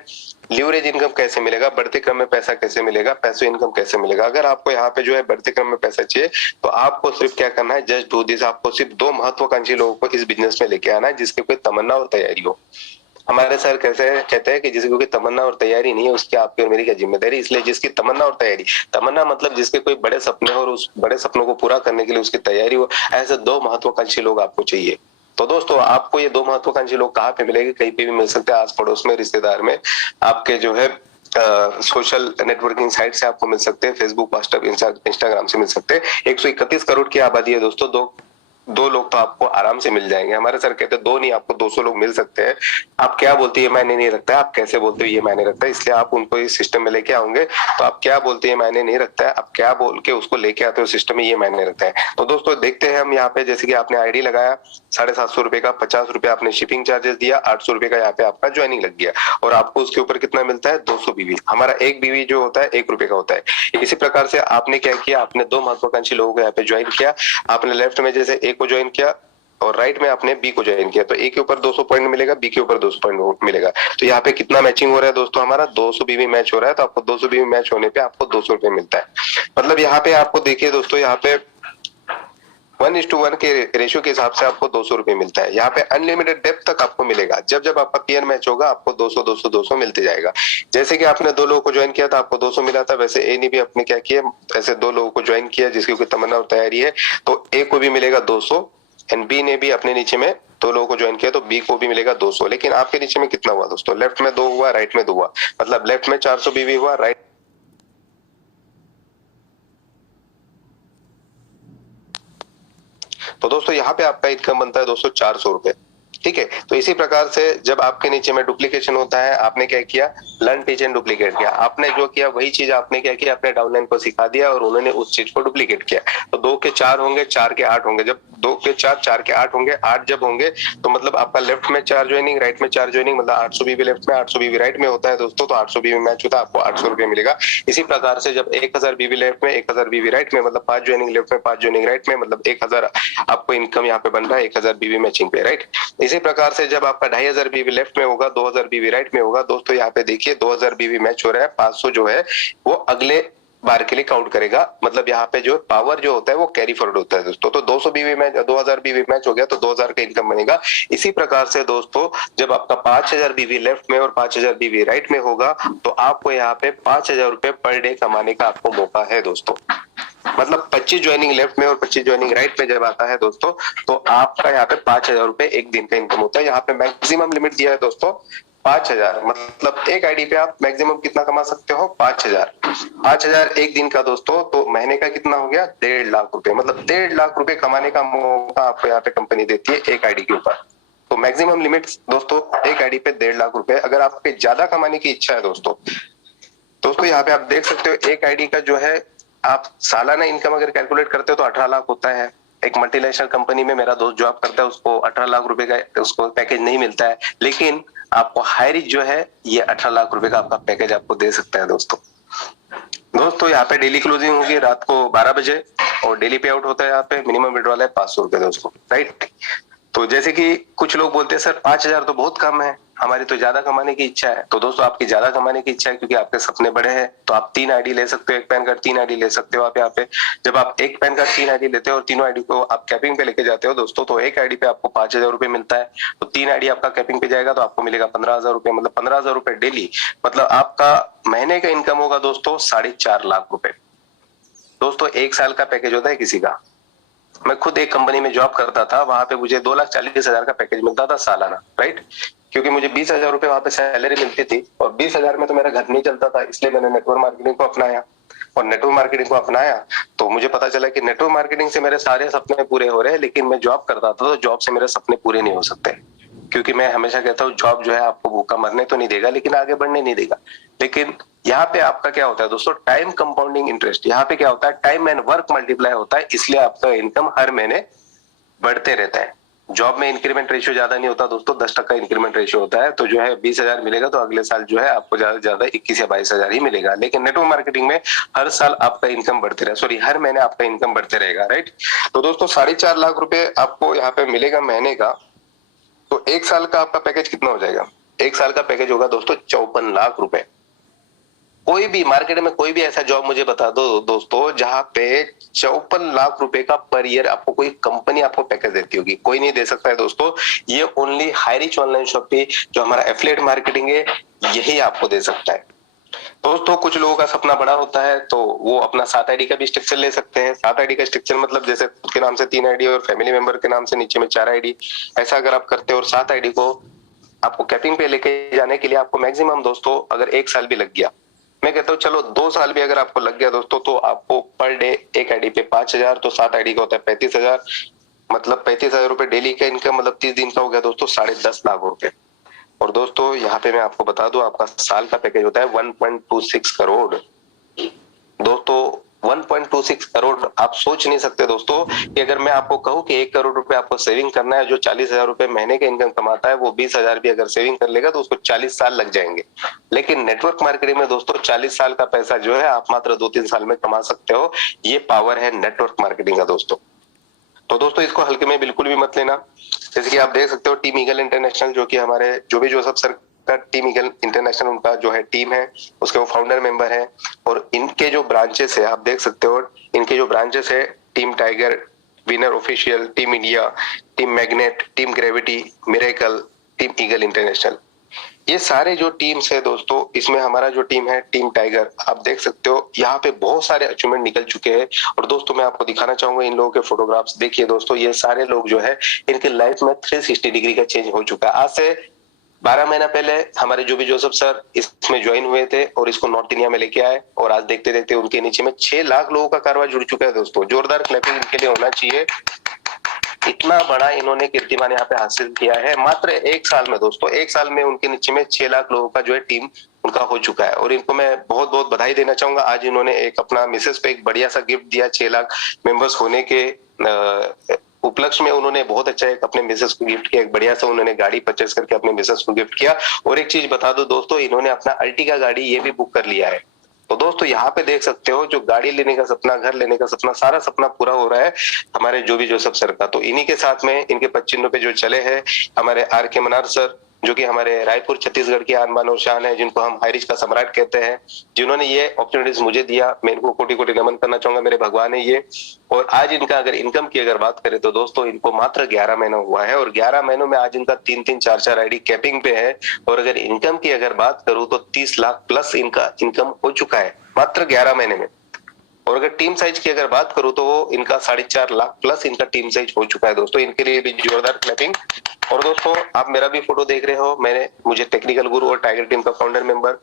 लिवरेज इनकम कैसे मिलेगा, बढ़ते क्रम में पैसा कैसे मिलेगा, पैसिव इनकम कैसे मिलेगा। अगर आपको यहाँ पे जो है बढ़ते क्रम में पैसा चाहिए तो आपको सिर्फ क्या करना है, जस्ट डू दिस। आपको सिर्फ 2 महत्वाकांक्षी लोगों को इस बिजनेस में लेके आना है जिसकी कोई तमन्ना और तैयारी हो। हमारे सर कैसे कहते हैं कि जिसकी कोई तमन्ना और तैयारी नहीं है उसकी आपकी और मेरी क्या जिम्मेदारी। इसलिए जिसकी तमन्ना और तैयारी, तमन्ना मतलब जिसके कोई बड़े सपने हो और उस बड़े सपनों को पूरा करने के लिए उसकी तैयारी हो, ऐसे 2 महत्वाकांक्षी लोग आपको चाहिए। तो दोस्तों आपको ये 2 महत्वाकांक्षी लोग कहाँ पे मिलेंगे, कहीं पे भी मिल सकते हैं, आस पड़ोस में, रिश्तेदार में, आपके जो है सोशल नेटवर्किंग साइट से आपको मिल सकते हैं, फेसबुक, व्हाट्सएप, इंस्टाग्राम से मिल सकते हैं। 131 करोड़ की आबादी है दोस्तों, दो लोग तो आपको आराम से मिल जाएंगे। हमारे सर कहते हैं 2 नहीं, आपको 200 लोग मिल सकते हैं। आप क्या बोलते हैं ये मायने नहीं रखता है, आप कैसे बोलते हो ये मायने रखता है। इसलिए आप उनको इस सिस्टम में लेके आओगे तो आप क्या बोलते हैं मायने नहीं रखता है, आप क्या बोल के उसको लेके आते हो सिस्टम में ये मायने रखता है। तो दोस्तों देखते हैं हम यहाँ पे, जैसे कि आपने आईडी लगाया 750 रुपए का, 50 रुपए आपने शिपिंग चार्जेस दिया, 800 रुपए का यहाँ पे आपका ज्वाइनिंग लग गया, और आपको उसके ऊपर कितना मिलता है, 200 बीवी। हमारा एक बीवी जो होता है 1 रुपए का होता है। इसी प्रकार से आपने क्या किया, आपने 2 महत्वाकांक्षी लोगों को यहाँ पे ज्वाइन किया। आपने लेफ्ट में जैसे ए को ज्वाइन किया और राइट में आपने बी को ज्वाइन किया, तो ए के ऊपर 200 पॉइंट मिलेगा, बी के ऊपर 200 पॉइंट मिलेगा। तो यहाँ पे कितना मैचिंग हो रहा है दोस्तों, हमारा 200 बीवी मैच हो रहा है। तो आपको 200 बीवी मैच होने पे आपको 200 रुपए मिलता है। मतलब यहाँ पे आपको देखिए दोस्तों, यहाँ पे 1:1 के रेशियो के हिसाब से आपको 200 रुपए मिलता है। यहाँ पे अनलिमिटेड डेप्थ तक आपको मिलेगा। जब जब आपका पीयर मैच होगा आपको 200 200 200 मिलते जाएगा। जैसे कि आपने 2 लोगों को ज्वाइन किया था आपको 200 मिला था, वैसे ए ने भी अपने क्या किया, ऐसे 2 लोगों को ज्वाइन किया जिसकी कोई तमन्ना और तैयारी है, तो ए को भी मिलेगा 200, एंड बी ने भी अपने नीचे में 2 लोगों को ज्वाइन किया तो बी को भी मिलेगा 200। लेकिन आपके नीचे में कितना हुआ दोस्तों, लेफ्ट में 2 हुआ, राइट में 2 हुआ, मतलब लेफ्ट में 400 बीवी हुआ, राइट। तो दोस्तों यहाँ पे आपका इनकम बनता है दोस्तों 400 रुपए, ठीक है। तो इसी प्रकार से जब आपके नीचे में डुप्लीकेशन होता है, आपने क्या किया, लर्न टीच एंड डुप्लीकेट किया। आपने जो किया वही चीज आपने क्या किया, अपने डाउनलाइन को सिखा दिया और उन्होंने उस चीज को डुप्लीकेट किया। तो 2 के 4 होंगे, 4 के 8 होंगे। जब 2 के 4, 4 के 8 होंगे, 8 जब होंगे तो मतलब आपका लेफ्ट में 4 ज्वाइनिंग, राइट में 4 ज्वाइनिंग, मतलब 800 बीवी लेफ्ट में, 800 बीवी राइट में होता है दोस्तों। तो 800 बीवी मैच होता है, आपको 800 रुपए मिलेगा। इसी प्रकार से जब 1000 बीवी लेफ्ट में, 1000 बीवी राइट में, मतलब 5 ज्वाइनिंग लेफ्ट में, 5 ज्वाइनिंग राइट में, मतलब 1000 आपको इनकम यहाँ पे बन रहा है, 1000 बीवी मैचिंग पे, राइट। इसी प्रकार से जब आपका 2500 बीवी लेफ्ट में होगा, 2000 बीवी राइट में होगा दोस्तों, यहाँ पे देखिए 2000 बीवी मैच हो रहा है, 500 जो है वो अगले बार के लिए काउंट करेगा। मतलब यहाँ पे जो पावर जो होता है वो कैरी फॉरवर्ड होता है दोस्तों। तो 200 बीवी मैच, 2000 बीवी मैच हो गया तो 2000 का इनकम बनेगा। इसी प्रकार से दोस्तों जब आपका 5000 बीवी लेफ्ट में और 5000 बीवी राइट में होगा तो आपको यहाँ पे 5000 रुपए पर डे कमाने का आपको मौका है दोस्तों। मतलब 25 ज्वाइनिंग लेफ्ट में और 25 ज्वाइनिंग राइट में जब आता है दोस्तों तो आपका यहाँ पे 5000 रुपए एक दिन का इनकम होता है। यहाँ पे मैक्सिमम लिमिट दिया है दोस्तों 5000, मतलब एक आईडी पे आप मैक्सिमम कितना कमा सकते हो, 5000। 5000 एक दिन का दोस्तों, तो महीने का कितना हो गया, 1.5 लाख रुपए। मतलब 1.5 लाख रुपए कमाने का मौका आपको यहाँ पे कंपनी देती है एक आईडी के ऊपर। तो मैक्सिमम लिमिट दोस्तों एक आईडी पे 1.5 लाख रुपए। अगर आपके ज्यादा कमाने की इच्छा है दोस्तों यहाँ पे आप देख सकते हो एक आईडी का जो है आप सालाना इनकम अगर कैलकुलेट करते हो तो 18 लाख होता है। एक मल्टीनेशनल कंपनी में मेरा दोस्त जॉब करता है, उसको 18 लाख रुपए का उसको पैकेज नहीं मिलता है, लेकिन आपको हाईरिच जो है ये 18 लाख रुपए का आपका पैकेज आपको दे सकता है दोस्तों यहाँ पे डेली क्लोजिंग होगी रात को 12 बजे और डेली पे आउट होता है यहाँ पे, मिनिमम विड्रॉल है 500 रुपए दोस्तों, राइट। तो जैसे कि कुछ लोग बोलते हैं सर 5000 तो बहुत कम है, हमारी तो ज्यादा कमाने की इच्छा है। तो दोस्तों आपकी ज्यादा कमाने की इच्छा है क्योंकि आपके सपने बड़े हैं, तो आप 3 आईडी ले सकते हो, एक पैन कार्ड 3 आईडी ले सकते हो आप यहाँ पे। जब आप एक पैन कार्ड 3 आईडी लेते हो और तीनों आईडी को आप कैपिंग पे लेके जाते हो दोस्तों, तो एक आईडी पे आपको 5000 रुपए मिलता है। तो 3 आईडी आपका कैपिंग पे जाएगा तो आपको मिलेगा 15000 रुपए, मतलब 15000 रुपए डेली। मतलब आपका महीने का इनकम होगा दोस्तों 4.5 लाख रुपए। दोस्तों 1 साल का पैकेज होता है किसी का। मैं खुद एक कंपनी में जॉब करता था, वहां पे मुझे 2,40,000 का पैकेज मिलता था सालाना, राइट। क्योंकि मुझे 20,000 रुपए वहां पे सैलरी मिलती थी और 20,000 में तो मेरा घर नहीं चलता था, इसलिए मैंने नेटवर्क मार्केटिंग को अपनाया। और नेटवर्क मार्केटिंग को अपनाया तो मुझे पता चला कि नेटवर्क मार्केटिंग से मेरे सारे सपने पूरे हो रहे हैं, लेकिन मैं जॉब करता था तो जॉब से मेरे सपने पूरे नहीं हो सकते। क्योंकि मैं हमेशा कहता हूँ जॉब जो है आपको भूखा मरने तो नहीं देगा, लेकिन आगे बढ़ने नहीं देगा। लेकिन यहाँ पे आपका क्या होता है दोस्तों, टाइम कंपाउंडिंग इंटरेस्ट। यहाँ पे क्या होता है, टाइम एंड वर्क मल्टीप्लाई होता है, इसलिए आपका इनकम हर महीने बढ़ते रहता है। जॉब में इंक्रीमेंट रेशियो ज्यादा नहीं होता दोस्तों, 10% इंक्रीमेंट रेशियो होता है। तो जो है 20,000 मिलेगा तो अगले साल जो है आपको ज्यादा से ज्यादा 21 या 22,000 ही मिलेगा। लेकिन नेटवर्क मार्केटिंग में हर साल आपका इनकम बढ़ते रहेगा, सॉरी हर महीने आपका इनकम बढ़ते रहेगा, राइट। तो दोस्तों 4.5 लाख रुपए आपको यहाँ पे मिलेगा महीने का। तो एक साल का आपका पैकेज कितना हो जाएगा? एक साल का पैकेज होगा दोस्तों 54 लाख रुपए। कोई भी मार्केट में कोई भी ऐसा जॉब मुझे बता दो दोस्तों जहां पे 54 लाख रुपए का पर ईयर आपको कोई कंपनी आपको पैकेज देती होगी, कोई नहीं दे सकता है दोस्तों। ये ओनली हाईरिच ऑनलाइन शॉपिंग जो हमारा एफिलिएट मार्केटिंग है, यही आपको दे सकता है। दोस्तों कुछ लोगों का सपना बड़ा होता है तो वो अपना 7 आईडी का भी स्ट्रक्चर ले सकते हैं। 7 आईडी का स्ट्रक्चर मतलब जैसे खुद के नाम से 3 आईडी और फैमिली मेंबर के नाम से नीचे में 4 आईडी, ऐसा अगर आप करते हो और 7 आईडी को आपको कैपिंग पे लेके जाने के लिए आपको मैक्सिमम दोस्तों अगर 1 साल भी लग गया, मैं कहता हूँ चलो 2 साल भी अगर आपको लग गया दोस्तों, तो आपको पर डे एक आईडी पे 5,000, तो 7 आईडी का होता है 35,000, मतलब 35,000 रुपए डेली का इनकम, मतलब 30 दिन का हो गया दोस्तों 10.5 लाख रुपए। और दोस्तों यहाँ पे मैं आपको बता दूं आपका साल का पैकेज होता है 1.26 करोड़। दोस्तों 1.26 करोड़, आप सोच नहीं सकते दोस्तों कि अगर मैं आपको कहूं कि 1 करोड़ रुपए आपको सेविंग करना है, जो 40,000 रुपए महीने का इनकम कमाता है वो 20,000 भी अगर सेविंग कर लेगा तो उसको 40 साल लग जाएंगे। लेकिन नेटवर्क मार्केटिंग में दोस्तों 40 साल का पैसा जो है आप मात्र 2-3 साल में कमा सकते हो। ये पावर है नेटवर्क मार्केटिंग का दोस्तों। तो दोस्तों इसको हल्के में बिल्कुल भी मत लेना। जैसे कि आप देख सकते हो टीम ईगल इंटरनेशनल, जो कि हमारे जो भी जोसेफ सर का टीम ईगल इंटरनेशनल उनका जो है टीम है, उसके वो फाउंडर मेंबर है। और इनके जो ब्रांचेस है आप देख सकते हो, इनके जो ब्रांचेस है team tiger, winner official, team India, team magnet, team gravity, miracle, team eagle international, ये सारे जो टीम्स है दोस्तों, इसमें हमारा जो टीम है टीम टाइगर, आप देख सकते हो यहाँ पे बहुत सारे अचीवमेंट निकल चुके हैं। और दोस्तों मैं आपको दिखाना चाहूंगा इन लोगों के फोटोग्राफ्स। देखिए दोस्तों ये सारे लोग जो है इनके लाइफ में 360 डिग्री का चेंज हो चुका है। आज से 12 महीना पहले हमारे जो भी जोसेफ सर इसमें ज्वाइन हुए थे और इसको नॉर्थ इंडिया में लेके आए, और आज देखते देखते उनके नीचे में 6 लाख लोगों का कारवा जुड़ चुका है दोस्तों। जोरदार क्लैपिंग इनके लिए होना चाहिए। इतना बड़ा इन्होंने कीर्तिमान यहाँ पे हासिल किया है मात्र 1 साल में दोस्तों। 1 साल में उनके नीचे में 6 लाख लोगों का जो है टीम उनका हो चुका है। और इनको मैं बहुत बहुत बधाई देना चाहूंगा। आज इन्होंने एक अपना मिसेस पे एक बढ़िया सा गिफ्ट दिया। 6 लाख मेंबर्स होने के उपलक्ष्य में उन्होंने बहुत अच्छा एक अपने मिसेस को गिफ्ट किया। एक बढ़िया सा उन्होंने गाड़ी परचेस करके अपने मिसेस को गिफ्ट किया। और एक चीज बता दो दोस्तों, इन्होंने अपना अर्टिगा गाड़ी ये भी बुक कर लिया है। तो दोस्तों यहाँ पे देख सकते हो जो गाड़ी लेने का सपना, घर लेने का सपना, सारा सपना पूरा हो रहा है हमारे जो भी जोसेफ सर का। तो इन्हीं के साथ में इनके पच्चीनों पे जो चले हैं हमारे आर के मनार सर, जो कि हमारे रायपुर छत्तीसगढ़ की आन बान और शान है, जिनको हम हाईरिच का सम्राट कहते हैं, जिन्होंने ये अपॉर्चुनिटीज मुझे दिया, मैं इनको कोटि कोटि नमन करना चाहूंगा। मेरे भगवान है ये। और आज इनका अगर इनकम की अगर बात करें तो दोस्तों इनको मात्र 11 महीना हुआ है, और 11 महीनों में आज इनका 3-3 4-4 आईडी कैपिंग पे है। और अगर इनकम की अगर बात करूं तो 30 लाख प्लस इनका इनकम हो चुका है मात्र 11 महीने में। और अगर टीम साइज की अगर बात करूं तो वो इनका 4.5 लाख प्लस इनका टीम साइज हो चुका है दोस्तों। इनके लिए भी जोरदार क्लैपिंग। और दोस्तों आप मेरा भी फोटो देख रहे हो, मुझे टेक्निकल गुरु और टाइगर टीम का फाउंडर मेंबर,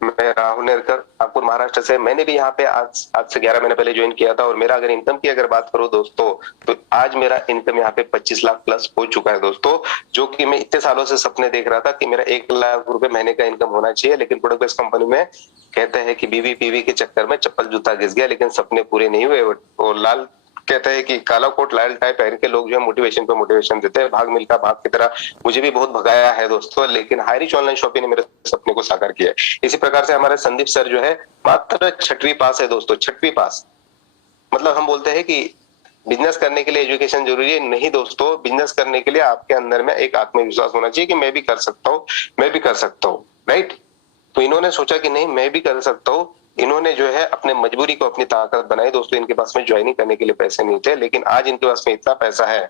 मैं राहुल नेरकर, नागपुर महाराष्ट्र से। मैंने भी यहाँ पे आज से 11 महीने पहले ज्वाइन किया था। और मेरा अगर इनकम की अगर बात करूं दोस्तों, तो आज मेरा इनकम यहाँ पे 25 लाख प्लस हो चुका है दोस्तों। जो कि मैं इतने सालों से सपने देख रहा था कि मेरा 1 लाख रुपए महीने का इनकम होना चाहिए। लेकिन प्रोडक्ट बेस्ड कंपनी में कहते हैं कि बीवी पीवी के चक्कर में चप्पल जूता घिस गया, लेकिन सपने पूरे नहीं हुए। और लाल कहते हैं कि काला कोट लाल टाई पहन के लोग जो है मोटिवेशन पे मोटिवेशन देते हैं। भाग मिल्खा भाग की तरह मुझे भी बहुत भगाया है दोस्तों, लेकिन हाईरिच ऑनलाइन शॉपिंग ने मेरे सपने को साकार किया है। इसी प्रकार से हमारे संदीप सर जो है मात्र 6वीं पास है दोस्तों, 6वीं पास। मतलब हम बोलते हैं कि बिजनेस करने के लिए एजुकेशन जरूरी है, नहीं दोस्तों। बिजनेस करने के लिए आपके अंदर में एक आत्मविश्वास होना चाहिए कि मैं भी कर सकता हूँ, मैं भी कर सकता हूँ, राइट। तो इन्होंने सोचा कि नहीं मैं भी कर सकता हूँ। इन्होंने जो है अपने मजबूरी को अपनी ताकत बनाई दोस्तों। इनके पास में ज्वाइनिंग करने के लिए पैसे नहीं थे, लेकिन आज इनके पास में इतना पैसा है।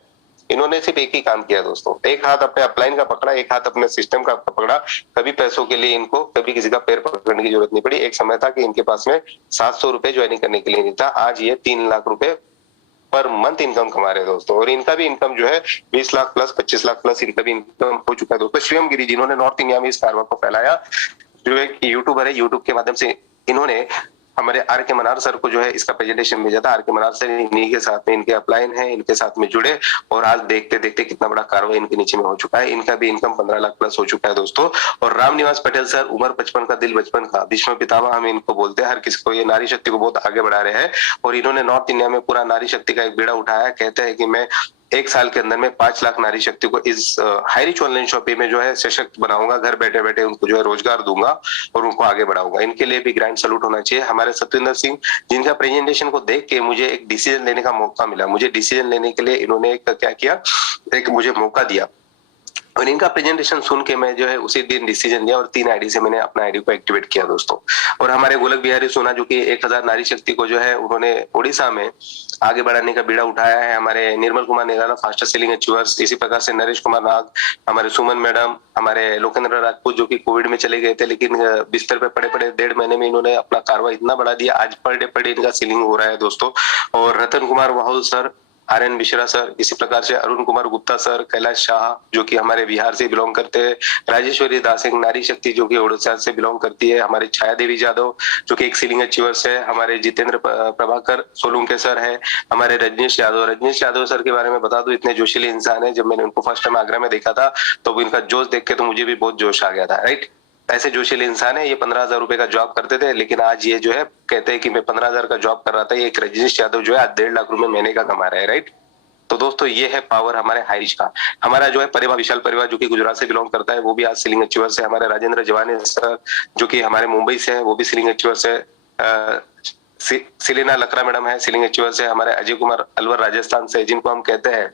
इन्होंने सिर्फ एक ही काम किया दोस्तों, एक हाथ अपने अपलाइन का पकड़ा, एक हाथ अपने सिस्टम का पकड़ा। कभी पैसों के लिए इनको कभी किसी का पैर पकड़ने की जरूरत नहीं पड़ी। एक समय था कि इनके पास में 700 रुपए ज्वाइनिंग करने के लिए नहीं था। आज ये 3 लाख रुपए पर मंथ इनकम कमा रहे हैं दोस्तों। और इनका भी इनकम जो है 20 लाख प्लस 25 लाख प्लस इनका भी इनकम हो चुका है दोस्तों। शिवम गिरी जिन्होंने नॉर्थ इंडिया में इस कारवा को फैलाया, जो एक यूट्यूबर है, यूट्यूब के माध्यम से इन्होंने हमारे आर के मनार सर को जो है इसका प्रेजेंटेशन भेजा था। आर के मनार सर इन्हीं के साथ में इनके अपलाइन है, इनके साथ में जुड़े, और आज देखते देखते कितना बड़ा कार्रवाई इनके नीचे में हो चुका है। इनका भी इनकम 15 लाख प्लस हो चुका है दोस्तों। और राम निवास पटेल सर, उम्र 55 का दिल बचपन का, भीष्म पितामह हम इनको बोलते हैं हर किसी को। ये नारी शक्ति को बहुत आगे बढ़ा रहे हैं, और इन्होंने नॉर्थ इंडिया में पूरा नारी शक्ति का एक बीड़ा उठाया। कहते हैं कि मैं 1 साल के अंदर में 5 लाख नारी शक्ति को इस हाई रिच ऑनलाइन शॉपिंग में जो है सशक्त बनाऊंगा, घर बैठे बैठे उनको जो है रोजगार दूंगा और उनको आगे बढ़ाऊंगा। इनके लिए भी ग्रैंड सैल्यूट होना चाहिए। हमारे सत्येंद्र सिंह, जिनका प्रेजेंटेशन को देख के मुझे एक डिसीजन लेने का मौका मिला, मुझे डिसीजन लेने के लिए इन्होंने एक क्या किया, एक मुझे मौका दिया और इनका प्रेजेंटेशन सुन के मैं जो है उसी दिन डिसीजन लिया और 3 आईडी से मैंने अपना आईडी को एक्टिवेट किया दोस्तों। और हमारे गोलक बिहारी सोना जो कि 1000 नारी शक्ति को जो है उन्होंने उड़ीसा में आगे बढ़ाने का बीड़ा उठाया है। हमारे Nirmal Kumar Nirala fastest selling achievers, इसी प्रकार से नरेश कुमार नाग, हमारे सुमन मैडम, हमारे लोकेंद्र राजपूत जो कि कोविड में चले गए थे लेकिन बिस्तर पे पड़े पड़े 1.5 महीने में इन्होंने अपना कार्रवाई इतना बढ़ा दिया, आज पर डे इनका सेलिंग हो रहा है दोस्तों। और Ratan Kumar Wahul sir, R N. Mishra sir, इसी प्रकार से अरुण कुमार गुप्ता सर, कैलाश शाह जो कि हमारे बिहार से बिलोंग करते हैं, राजेश्वरी दासिंग नारी शक्ति जो कि उड़ीसा से बिलोंग करती है, हमारे छाया देवी यादव जो कि एक सीलिंग अचीवर्स है, हमारे जितेंद्र प्रभाकर सोलुंके सर है, हमारे रजनीश यादव सर के बारे में बता दूं, इतने जोशीले इंसान है। जब मैंने उनको फर्स्ट टाइम आगरा में देखा था तो इनका जोश देख के तो मुझे भी बहुत जोश आ गया था, राइट। ऐसे जोशीले इंसान है। ये 15,000 रुपए का जॉब करते थे लेकिन आज ये जो है कहते हैं कि मैं 15,000 का जॉब कर रहा था, ये एक रजनीश यादव जो है आज 1.5 लाख रुपए महीने का कमा रहा है, राइट। तो दोस्तों ये है पावर हमारे हाइरिच का। हमारा जो है परिवार, विशाल परिवार जो कि गुजरात से बिलोंग करता है, वो भी आज सीलिंग अचीवर से। हमारे राजेंद्र जवानी सर जो कि हमारे मुंबई से है, वो भी सीलिंग अचीवर से। सिलीना लकड़ा मैडम है सीलिंग अचीवर से। हमारे अजय कुमार अलवर राजस्थान से, जिनको हम कहते हैं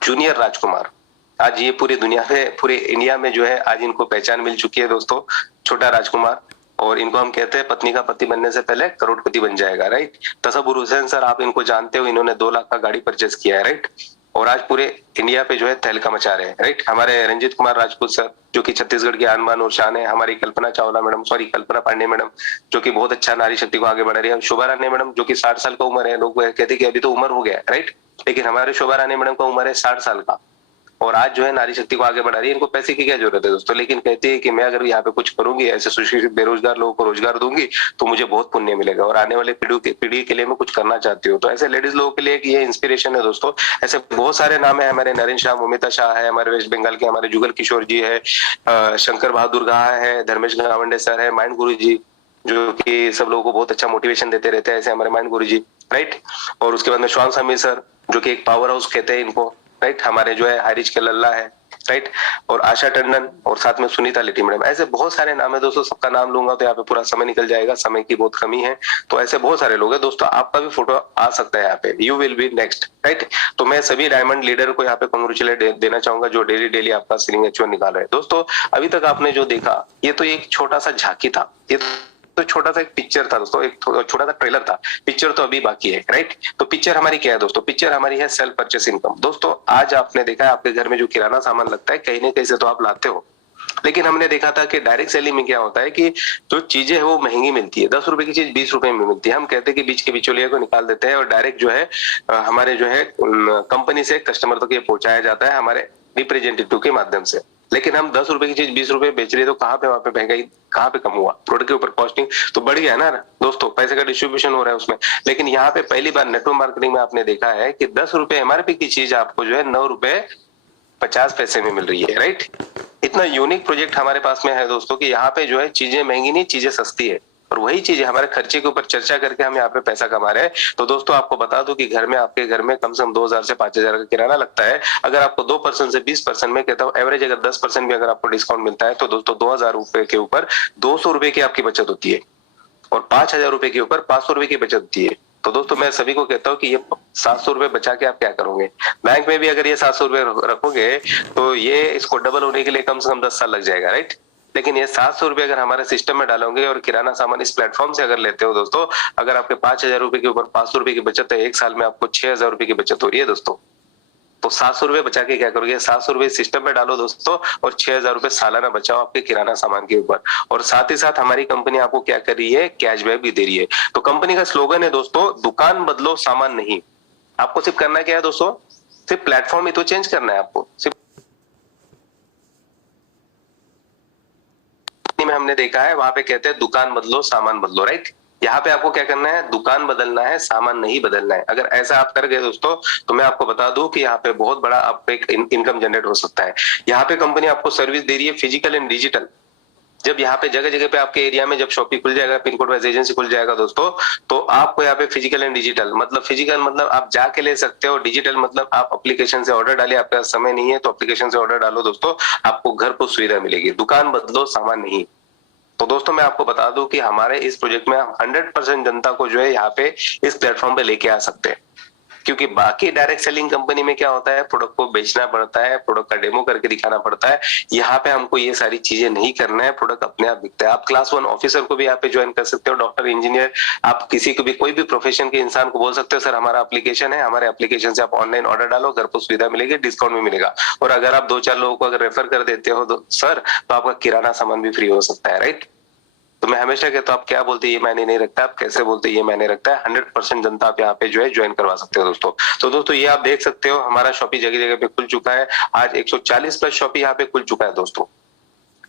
जूनियर राजकुमार। आज ये पूरी दुनिया में, पूरे इंडिया में जो है आज इनको पहचान मिल चुकी है दोस्तों, छोटा राजकुमार। और इनको हम कहते हैं पत्नी का पति बनने से पहले करोड़पति बन जाएगा, राइट। तसब्बुर हुसैन सर, आप इनको जानते हो, इन्होंने 2 लाख का गाड़ी परचेस किया है, राइट। और आज पूरे इंडिया पे जो है तहलका मचा रहे हैं, राइट। हमारे रंजीत कुमार राजपूत सर जो कि छत्तीसगढ़ की आन बान और शान है। हमारी कल्पना चावला मैडम, सॉरी कल्पना पांडे मैडम जो कि बहुत अच्छा नारी शक्ति को आगे बढ़ा रही है। शोभा रानी मैडम जो कि 60 साल का उम्र है, लोग कहते हैं कि अभी तो उम्र हो गया है, राइट, लेकिन हमारे शोभा रानी मैडम का उम्र है 60 साल का और आज जो है नारी शक्ति को आगे बढ़ा रही है। इनको पैसे की क्या जरूरत है दोस्तों, लेकिन कहती है कि मैं अगर यहाँ पे कुछ करूंगी, ऐसे सुशिक्षित बेरोजगार लोगों को रोजगार दूंगी तो मुझे बहुत पुण्य मिलेगा और आने वाले पीढ़ी के लिए मैं कुछ करना चाहती हूँ। तो ऐसे लेडीज लोगों के लिए ये इंस्पिरेशन है दोस्तों। ऐसे बहुत सारे नाम है, हमारे नरेंद्र शाह, ममिता शाह है, हमारे वेस्ट बंगाल के हमारे जुगल किशोर जी है, शंकर बहादुर गाहा है, धर्मेश गावंडे सर है, माइंड गुरु जी जो कि सब लोगों को बहुत अच्छा मोटिवेशन देते रहते हैं, ऐसे हमारे माइंड गुरु जी, राइट। और उसके बाद में श्वान स्वामी सर जो कि एक पावर हाउस कहते हैं इनको, राइट। हमारे जो है हारिज के लल्ला है, राइट। और आशा टंडन और साथ में सुनीता लिट्टी मैडम। ऐसे बहुत सारे नाम है दोस्तों, सबका नाम लूंगा तो यहाँ पे पूरा समय निकल जाएगा, समय की बहुत कमी है। तो ऐसे बहुत सारे लोग हैं दोस्तों, आपका भी फोटो आ सकता है यहाँ पे, you will be next, right. तो मैं सभी डायमंड लीडर को यहाँ पे कांग्रेचुलेट देना चाहूंगा जो डेली आपका सीलिंग अचीवर निकाल रहे हैं। दोस्तों अभी तक आपने जो देखा ये तो एक छोटा सा झांकी था, ये तो छोटा सा एक पिक्चर था दोस्तों, एक छोटा सा ट्रेलर था। पिक्चर तो अभी बाकी है, राइट। तो पिक्चर हमारी क्या है दोस्तों, पिक्चर हमारी है सेल्फ परचेस इनकम। दोस्तों आज आपने देखा है आपके घर में जो किराना सामान लगता है कहीं ना कहीं से तो आप लाते हो, लेकिन हमने देखा था कि डायरेक्ट सेलिंग में क्या होता है कि जो चीजें है वो महंगी मिलती है। 10 रुपए की चीज 20 रुपए में मिलती है। हम कहते हैं कि बीच के बिचौलिया को निकाल देते हैं और डायरेक्ट जो है हमारे जो है कंपनी से कस्टमर तक ये पहुंचाया जाता है हमारे रिप्रेजेंटेटिव के माध्यम से। लेकिन हम 10 रुपए की चीज 20 रुपए बेच रहे हैं तो कहाँ पे वहां पे महंगाई, कहाँ पे कम हुआ, प्रोडक्ट के ऊपर कॉस्टिंग तो बढ़ गया ना दोस्तों, पैसे का डिस्ट्रीब्यूशन हो रहा है उसमें। लेकिन यहाँ पे पहली बार नेटवर्क मार्केटिंग में आपने देखा है कि 10 रुपए एमआरपी की चीज आपको जो है 9 रुपए 50 पैसे में मिल रही है, राइट। इतना यूनिक प्रोजेक्ट हमारे पास में है दोस्तों कि यहाँ पे जो है चीजें महंगी नहीं, चीजें सस्ती है और वही चीजें हमारे खर्चे के ऊपर चर्चा करके हम यहाँ पे पैसा कमा रहे हैं। तो दोस्तों आपको बता दूं कि घर में, आपके घर में कम से कम 2,000 से 5,000 का किराना लगता है। अगर आपको 2% से 20%, में कहता हूँ एवरेज अगर 10% भी अगर आपको डिस्काउंट मिलता है तो दोस्तों 2,000 रुपए के ऊपर 200 रुपए की आपकी बचत होती है और 5,000 रुपए के ऊपर 500 रुपए की बचत होती है। तो दोस्तों मैं सभी को कहता हूँ कि ये 700 रुपए बचा के आप क्या करोगे। बैंक में भी अगर ये 700 रुपए रखोगे तो ये इसको डबल होने के लिए कम से कम 10 साल लग जाएगा, राइट। लेकिन ये 700 रुपए अगर हमारे सिस्टम में डालोगे और किराना सामान इस प्लेटफॉर्म से अगर लेते हो दोस्तों, अगर आपके 5,000 रुपए के ऊपर 500 रुपए की बचत है, 1 साल में आपको 6,000 रुपए की बचत हो रही है दोस्तों। तो 700 रुपए बचा के क्या करोगे, 700 रुपए सिस्टम में डालो दोस्तों और 6,000 रुपए सालाना बचाओ आपके किराना सामान के ऊपर। और साथ ही साथ हमारी कंपनी आपको क्या कर रही है, कैशबैक भी दे रही है। तो कंपनी का स्लोगन है दोस्तों, दुकान बदलो सामान नहीं। आपको सिर्फ करना क्या है दोस्तों, सिर्फ प्लेटफॉर्म ही तो चेंज करना है आपको। सिर्फ में हमने देखा है वहां पे कहते हैं दुकान बदलो सामान बदलो, राइट। यहाँ पे आपको क्या करना है, दुकान बदलना है, सामान नहीं बदलना है। अगर ऐसा आप कर गए दोस्तों तो मैं आपको बता दूं कि यहाँ पे बहुत बड़ा आपको एक इनकम जनरेट हो सकता है। यहाँ पे कंपनी आपको सर्विस दे रही है फिजिकल एंड डिजिटल, जब यहाँ पे जगह जगह पे आपके एरिया में जब शॉपिंग खुल जाएगा, पिन कोड वाइज एजेंसी खुल जाएगा दोस्तों, तो आपको यहाँ पे फिजिकल एंड डिजिटल, मतलब फिजिकल मतलब आप जाके ले सकते हो, डिजिटल मतलब आप एप्लीकेशन से ऑर्डर डालिए, आपका समय नहीं है तो एप्लीकेशन से ऑर्डर डालो दोस्तों, आपको घर पर सुविधा मिलेगी। दुकान बदलो, सामान नहीं। तो दोस्तों मैं आपको बता दूं कि हमारे इस प्रोजेक्ट में हम 100% जनता को जो है यहाँ पे इस प्लेटफॉर्म पे लेके आ सकते हैं। क्योंकि बाकी डायरेक्ट सेलिंग कंपनी में क्या होता है, प्रोडक्ट को बेचना पड़ता है, प्रोडक्ट का डेमो करके दिखाना पड़ता है। यहाँ पे हमको ये सारी चीजें नहीं करना है, प्रोडक्ट अपने आप बिकता है। आप क्लास 1 ऑफिसर को भी यहाँ पे ज्वाइन कर सकते हो, डॉक्टर, इंजीनियर, आप किसी को भी, कोई भी प्रोफेशन के इंसान को बोल सकते हो सर हमारा एप्लीकेशन है, हमारे एप्लीकेशन से आप ऑनलाइन ऑर्डर डालो, घर पर सुविधा मिलेगी, डिस्काउंट भी मिलेगा। और अगर आप 2-4 लोगों को अगर रेफर कर देते हो तो सर, तो आपका किराना सामान भी फ्री हो सकता है, राइट। तो मैं हमेशा कहता हूँ आप क्या बोलते हैं ये मायने नहीं रखता, आप कैसे बोलते हैं ये मायने रखता है। 100% जनता आप यहाँ पे जो है ज्वाइन करवा सकते हो दोस्तों। तो दोस्तों ये आप देख सकते हो हमारा शॉपी जगह जगह पे खुल चुका है। आज 140 प्लस शॉपी यहाँ पे खुल चुका है दोस्तों।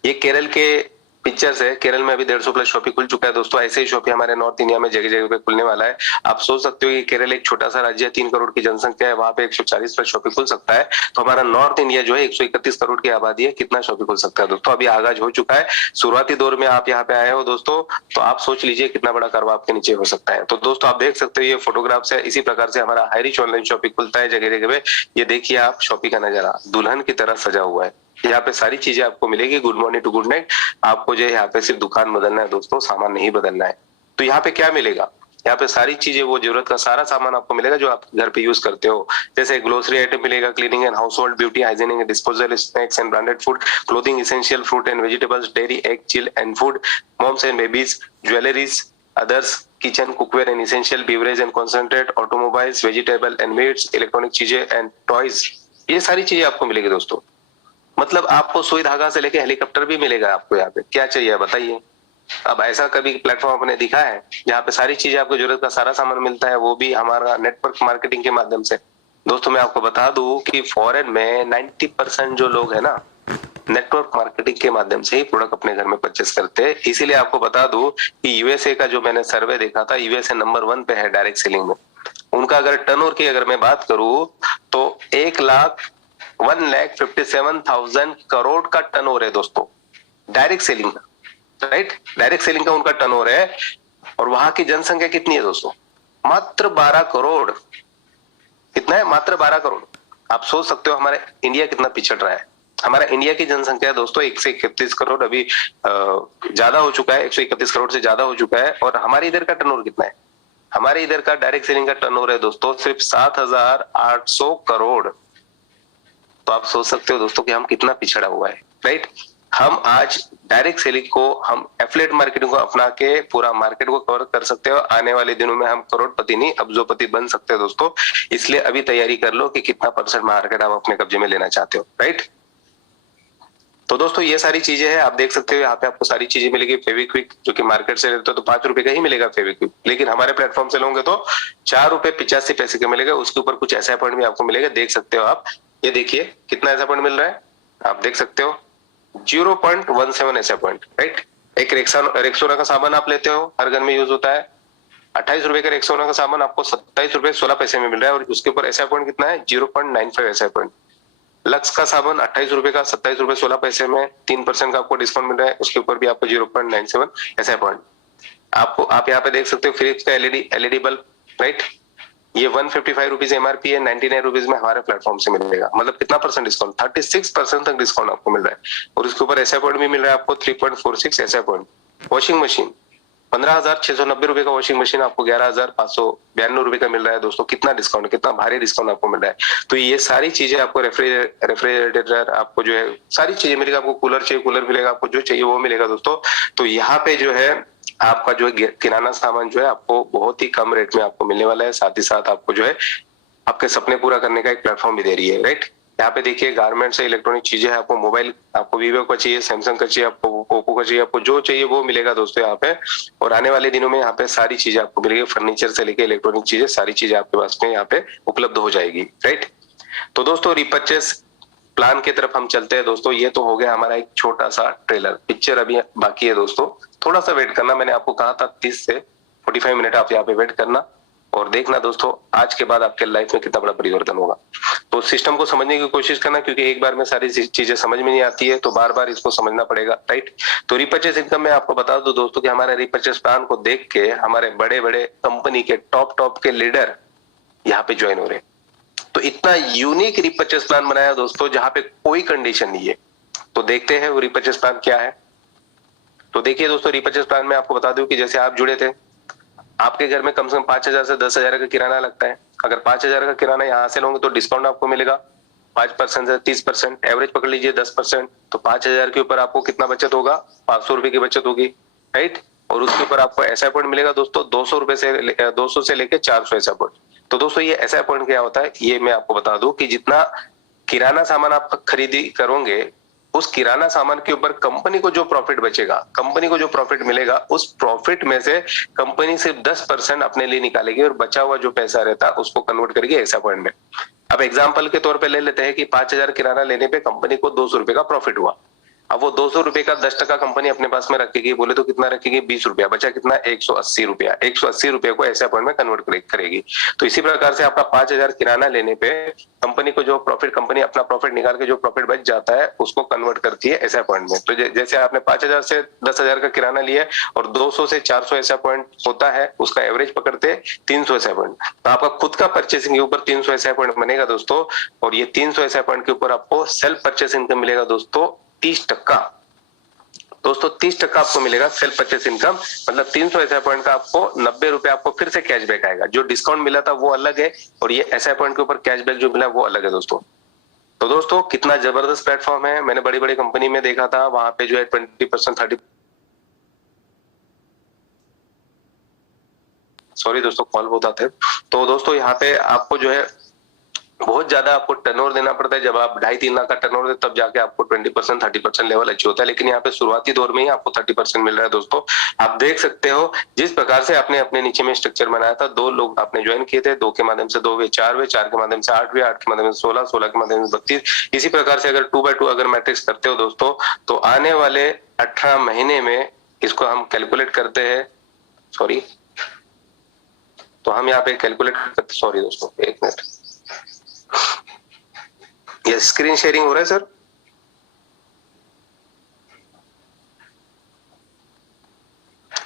ये केरल के पिक्चर्स है, केरल में अभी 150 प्लस शॉपी खुल चुका है दोस्तों। ऐसे ही शॉपी हमारे नॉर्थ इंडिया में जगह जगह पे खुलने वाला है। आप सोच सकते हो कि केरल एक छोटा सा राज्य है, 3 करोड़ की जनसंख्या है, वहां पे 140 प्लस शॉपी खुल सकता है। तो हमारा नॉर्थ इंडिया जो है 131 करोड़ की आबादी है, कितना शॉपी खुल सकता है दोस्तों। अभी आगाज हो चुका है, शुरुआती दौर में आप यहाँ पे आए हो दोस्तों, तो आप सोच लीजिए कितना बड़ा कारोबार आपके नीचे हो सकता है। तो दोस्तों आप देख सकते हो ये फोटोग्राफ्स है, इसी प्रकार से हमारा हाई रिच ऑनलाइन शॉपिंग खुलता है जगह जगह पे। ये देखिए आप शॉपी का नजारा दुल्हन की तरह सजा हुआ है। यहाँ पे सारी चीजें आपको मिलेगी, good morning to good night. आपको जो है यहाँ पे सिर्फ दुकान बदलना है दोस्तों, सामान नहीं बदलना है। तो यहाँ पे क्या मिलेगा, यहाँ पे सारी चीजें, वो जरूरत का सारा सामान आपको मिलेगा जो आप घर पे यूज करते हो। जैसे ग्लोसरी आइटम मिलेगा, cleaning and household, beauty, hygienic and disposal, snacks and branded food, clothing, essential, fruit and vegetables, dairy, egg, chill and food, moms and babies, jewelleries, others, kitchen, cookware and essential, beverage and concentrate, automobiles, vegetable and meats, electronic चीजें एंड टॉयज। ये सारी चीजें आपको मिलेगी दोस्तों। मतलब आपको सुई धागा से लेके हेलीकॉप्टर भी मिलेगा आपको यहाँ पे। क्या चाहिए बताइए। अब ऐसा कभी प्लेटफॉर्म आपने दिखा है जहाँ पे सारी चीजें आपको जरूरत का सारा सामान मिलता है, वो भी हमारा नेटवर्क मार्केटिंग के माध्यम से। दोस्तों मैं आपको बता दूं कि फॉरेन में 90% जो लोग है ना, नेटवर्क मार्केटिंग के माध्यम से ही प्रोडक्ट अपने घर में परचेस करते हैं। इसीलिए आपको बता दूं कि यूएसए का जो मैंने सर्वे देखा था, यूएसए नंबर 1 पे है डायरेक्ट सेलिंग में। उनका अगर टर्नओवर की अगर मैं बात करूं तो 1,57,000 करोड़ का टर्नओवर है दोस्तों, डायरेक्ट सेलिंग का, राइट। डायरेक्ट सेलिंग का उनका टर्नओवर है। और वहां की जनसंख्या कितनी है दोस्तों, मात्र 12 करोड़। कितना है, मात्र 12 करोड़। आप सोच सकते हो हमारे इंडिया कितना पिछड़ रहा है। हमारा इंडिया की जनसंख्या दोस्तों 131 करोड़, अभी ज्यादा हो चुका है, 131 करोड़ से ज्यादा हो चुका है। और हमारे इधर का टर्नओवर कितना है, हमारे इधर का डायरेक्ट सेलिंग का टर्नओवर है दोस्तों सिर्फ 7,800 करोड़। तो आप सोच सकते हो दोस्तों कि हम कितना पिछड़ा हुआ है, राइट। हम आज डायरेक्ट सेलिंग को, हम एफिलिएट मार्केटिंग को अपना के पूरा मार्केट को कवर कर सकते हो। आने वाले दिनों में हम करोड़पति नहीं अब्जोपति बन सकते हैं दोस्तों। इसलिए अभी तैयारी कर लो कि कितना परसेंट मार्केट आप अपने कब्जे में लेना चाहते हो, राइट। तो दोस्तों ये सारी चीजें हैं, आप देख सकते हो यहाँ पे आपको सारी चीजें मिलेगी। फेविक्विक जो कि मार्केट से लेते हो तो 5 रुपए का ही मिलेगा फेविक्विक, लेकिन हमारे प्लेटफॉर्म से लोगे तो 4 रुपए 85 पैसे का मिलेगा। उसके ऊपर कुछ ऐसा पॉइंट भी आपको मिलेगा, देख सकते हो आप। ये देखिए कितना ऐसा पॉइंट मिल रहा है, आप देख सकते हो 0.17 ऐसा पॉइंट, राइट। एक रेक्सोना का सामान आप लेते हो, हर घर में यूज होता है। 28 रुपए का रेक्सोना का सामान आपको 27 रुपए 16 पैसे में मिल रहा है। और उसके ऊपर ऐसा पॉइंट कितना है, 0.95 ऐसा पॉइंट। लक्स का सामान 28 रुपए का 27 रुपए 16 पैसे में 3% का आपको डिस्काउंट मिल रहा है। उसके ऊपर भी आपको 0.97 ऐसा पॉइंट। आपको आप यहाँ पे देख सकते हो फिलिप्स का एलईडी बल्ब, राइट। ये 155 रुपीज एमआरपी है, 99 रुपीज में हमारे प्लेटफॉर्म से मिलेगा। मतलब कितना परसेंट डिस्काउंट, 36% तक डिस्काउंट आपको मिल रहा है। और उसके ऊपर ऐसा पॉइंट भी मिल रहा है आपको 3.46 ऐसा पॉइंट। वॉशिंग मशीन 15,690 रुपए का वॉशिंग मशीन आपको 11,592 रुपए का मिल रहा है दोस्तों। कितना डिस्काउंट, कितना भारी डिस्काउंट आपको मिल रहा है। तो ये सारी चीजें आपको, रेफ्रिजरेटर आपको जो है सारी चीजें मिलेगा। आपको कूलर चाहिए कूलर मिलेगा, आपको जो चाहिए वो मिलेगा दोस्तों। तो यहाँ पे जो है आपका जो है किराना सामान जो है आपको बहुत ही कम रेट में आपको मिलने वाला है। साथ ही साथ आपको जो है आपके सपने पूरा करने का एक प्लेटफॉर्म भी दे रही है, राइट। यहाँ पे देखिए गारमेंट्स है, इलेक्ट्रॉनिक चीजें है, आपको मोबाइल, आपको वीवो का चाहिए, सैमसंग का चाहिए, आपको ओप्पो का चाहिए, आपको जो चाहिए वो मिलेगा दोस्तों यहाँ पे। और आने वाले दिनों में यहाँ पे सारी चीजें आपको मिलेगी, फर्नीचर से लेके इलेक्ट्रॉनिक चीजें, सारी चीजें आपके पास में यहाँ पे उपलब्ध हो जाएगी, राइट। तो दोस्तों रिपर्चेस प्लान की तरफ हम चलते हैं दोस्तों। ये तो हो गया हमारा एक छोटा सा ट्रेलर, पिक्चर अभी बाकी है दोस्तों। थोड़ा सा वेट करना, मैंने आपको कहा था 30 से 45 मिनट आप यहाँ पे वेट करना और देखना दोस्तों आज के बाद आपके लाइफ में कितना बड़ा परिवर्तन होगा। तो तो सिस्टम को समझने की कोशिश करना, क्योंकि एक बार में सारी चीजें समझ में नहीं आती है, तो बार बार इसको समझना पड़ेगा, राइट। तो रिपर्चेस इनकम में आपको बता दूं दोस्तों कि हमारे रिपर्चेस प्लान को देख के हमारे बड़े बड़े कंपनी के टॉप के लीडर यहाँ पे ज्वाइन हो रहे हैं। तो इतना यूनिक रिपर्चेस प्लान बनाया दोस्तों, जहां पे कोई कंडीशन नहीं है। तो देखते हैं वो रिपर्चेस प्लान क्या है। तो देखिए दोस्तों, रिपर्चेस प्लान में आपको बता दूं कि जैसे आप जुड़े थे, आपके घर में कम से कम 5,000 से 10,000 का किराना लगता है। अगर 5,000 का किराना यहाँ से लोगे तो डिस्काउंट आपको मिलेगा 5% से 30%, एवरेज पकड़ लीजिए 10%। तो 5,000 के ऊपर आपको कितना बचत होगा? 500 रुपए की बचत होगी, राइट। और उसके ऊपर आपको ऐसा पॉइंट मिलेगा दोस्तों 200 रुपए से 200 से लेके 400 ऐसा पॉइंट। तो दोस्तों ये ऐसा पॉइंट क्या होता है, ये मैं आपको बता दूं कि जितना किराना सामान आप खरीदी करोगे, उस किराना सामान के ऊपर कंपनी को जो प्रॉफिट बचेगा, कंपनी को जो प्रॉफिट मिलेगा, उस प्रॉफिट में से कंपनी सिर्फ 10% अपने लिए निकालेगी और बचा हुआ जो पैसा रहता है उसको कन्वर्ट करेगी ऐसा पॉइंट में। अब एग्जांपल के तौर पे ले लेते हैं कि 5,000 किराना लेने पे कंपनी को 200 रुपए का प्रॉफिट हुआ। अब वो 200 रुपए का 10% कंपनी अपने पास में रखेगी, बोले तो कितना रखेगी? 20 रुपया। बचा कितना? 180 रुपया। 180 रुपए को ऐसे पॉइंट में कन्वर्ट करेगी। तो इसी प्रकार से आपका 5,000 किराना लेने पे कंपनी को जो प्रॉफिट, कंपनी अपना प्रॉफिट निकाल के जो प्रॉफिट बच जाता है उसको कन्वर्ट करती है ऐसा पॉइंट में। तो जैसे आपने 5,000 से 10,000 का किराना लिया और 200 से 400 ऐसा पॉइंट होता है, उसका एवरेज पकड़ते 300 ऐसा पॉइंट। तो आपका खुद का परचेसिंग के ऊपर 300 ऐसा पॉइंट बनेगा दोस्तों। और ये 300 ऐसा पॉइंट के ऊपर आपको सेल्फ परचेस इनकम मिलेगा दोस्तों 30%। दोस्तों 30% आपको मिलेगा सेल्फ परचेस इनकम। मतलब 300 ऐसा पॉइंट का आपको 90 रुपए आपको फिर से कैशबैक आएगा। जो डिस्काउंट मिला था वो अलग है, और ये ऐसा पॉइंट के ऊपर कैशबैक जो मिला वो अलग है दोस्तों। तो दोस्तों कितना जबरदस्त प्लेटफॉर्म है। मैंने बड़ी बड़ी कंपनी में देखा था, वहां पे जो है 20% 30, सॉरी दोस्तों कॉल बहुत आते हैं। तो दोस्तों यहाँ पे आपको जो है बहुत ज्यादा आपको टर्नओवर देना पड़ता है। जब आप 2.5-3 लाख का टर्नओवर देते तब जाके आपको 20% 30% लेवल अचीव होता है। लेकिन यहाँ पे शुरुआती दौर में ही आपको 30% मिल रहा है दोस्तों। आप देख सकते हो जिस प्रकार से आपने अपने नीचे में स्ट्रक्चर बनाया था। 2 लोग आपने ज्वाइन किए थे, 2 के माध्यम से 2 हुए, 4 हुए, 4 के माध्यम से 8 हुए, 8 के माध्यम से 16, 16 के माध्यम से 32। इसी प्रकार से अगर 2x2 अगर मैट्रिक्स करते हो दोस्तों, तो आने वाले 18 महीने में इसको हम कैलकुलेट करते हैं। सॉरी, तो हम यहाँ पे कैलकुलेट करते, सॉरी दोस्तों एक मिनट, ये स्क्रीन शेयरिंग हो रहा है सर?